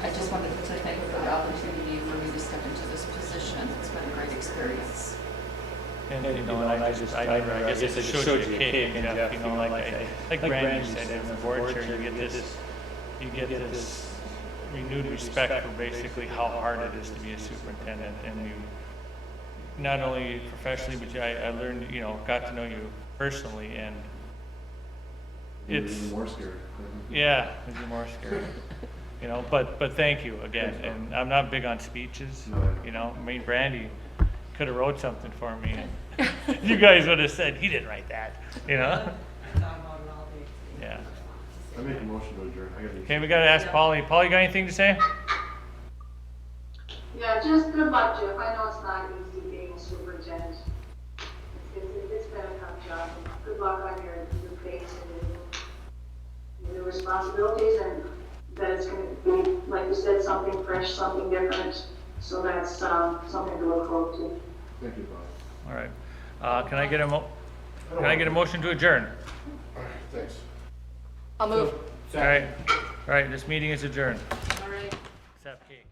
I just wanted to thank you for the opportunity for me to step into this position. It's been a great experience. And you know, and I guess it showed you a cake, and Jeff, you know, like Brandon said, as a board chair, you get this renewed respect for basically how hard it is to be a superintendent, and you, not only professionally, but I learned, you know, got to know you personally, and it's, Even more scared. yeah, it's even more scary. You know, but thank you again, and I'm not big on speeches, you know, I mean, Brandy could have wrote something for me, and you guys would have said, he didn't write that, you know? Yeah. I make a motion to adjourn. I gotta Okay, we gotta ask Polly. Polly, got anything to say? Yeah, just good luck, Jeff. I know it's not easy being a superintendent. It's been a tough job. Good luck on your face and your responsibilities, and that it's gonna be, like you said, something fresh, something different. So that's, something to look forward to. Thank you, Bob. All right. Can I get a motion to adjourn? All right, thanks. I'll move. All right. All right, this meeting is adjourned. All right. Except cake.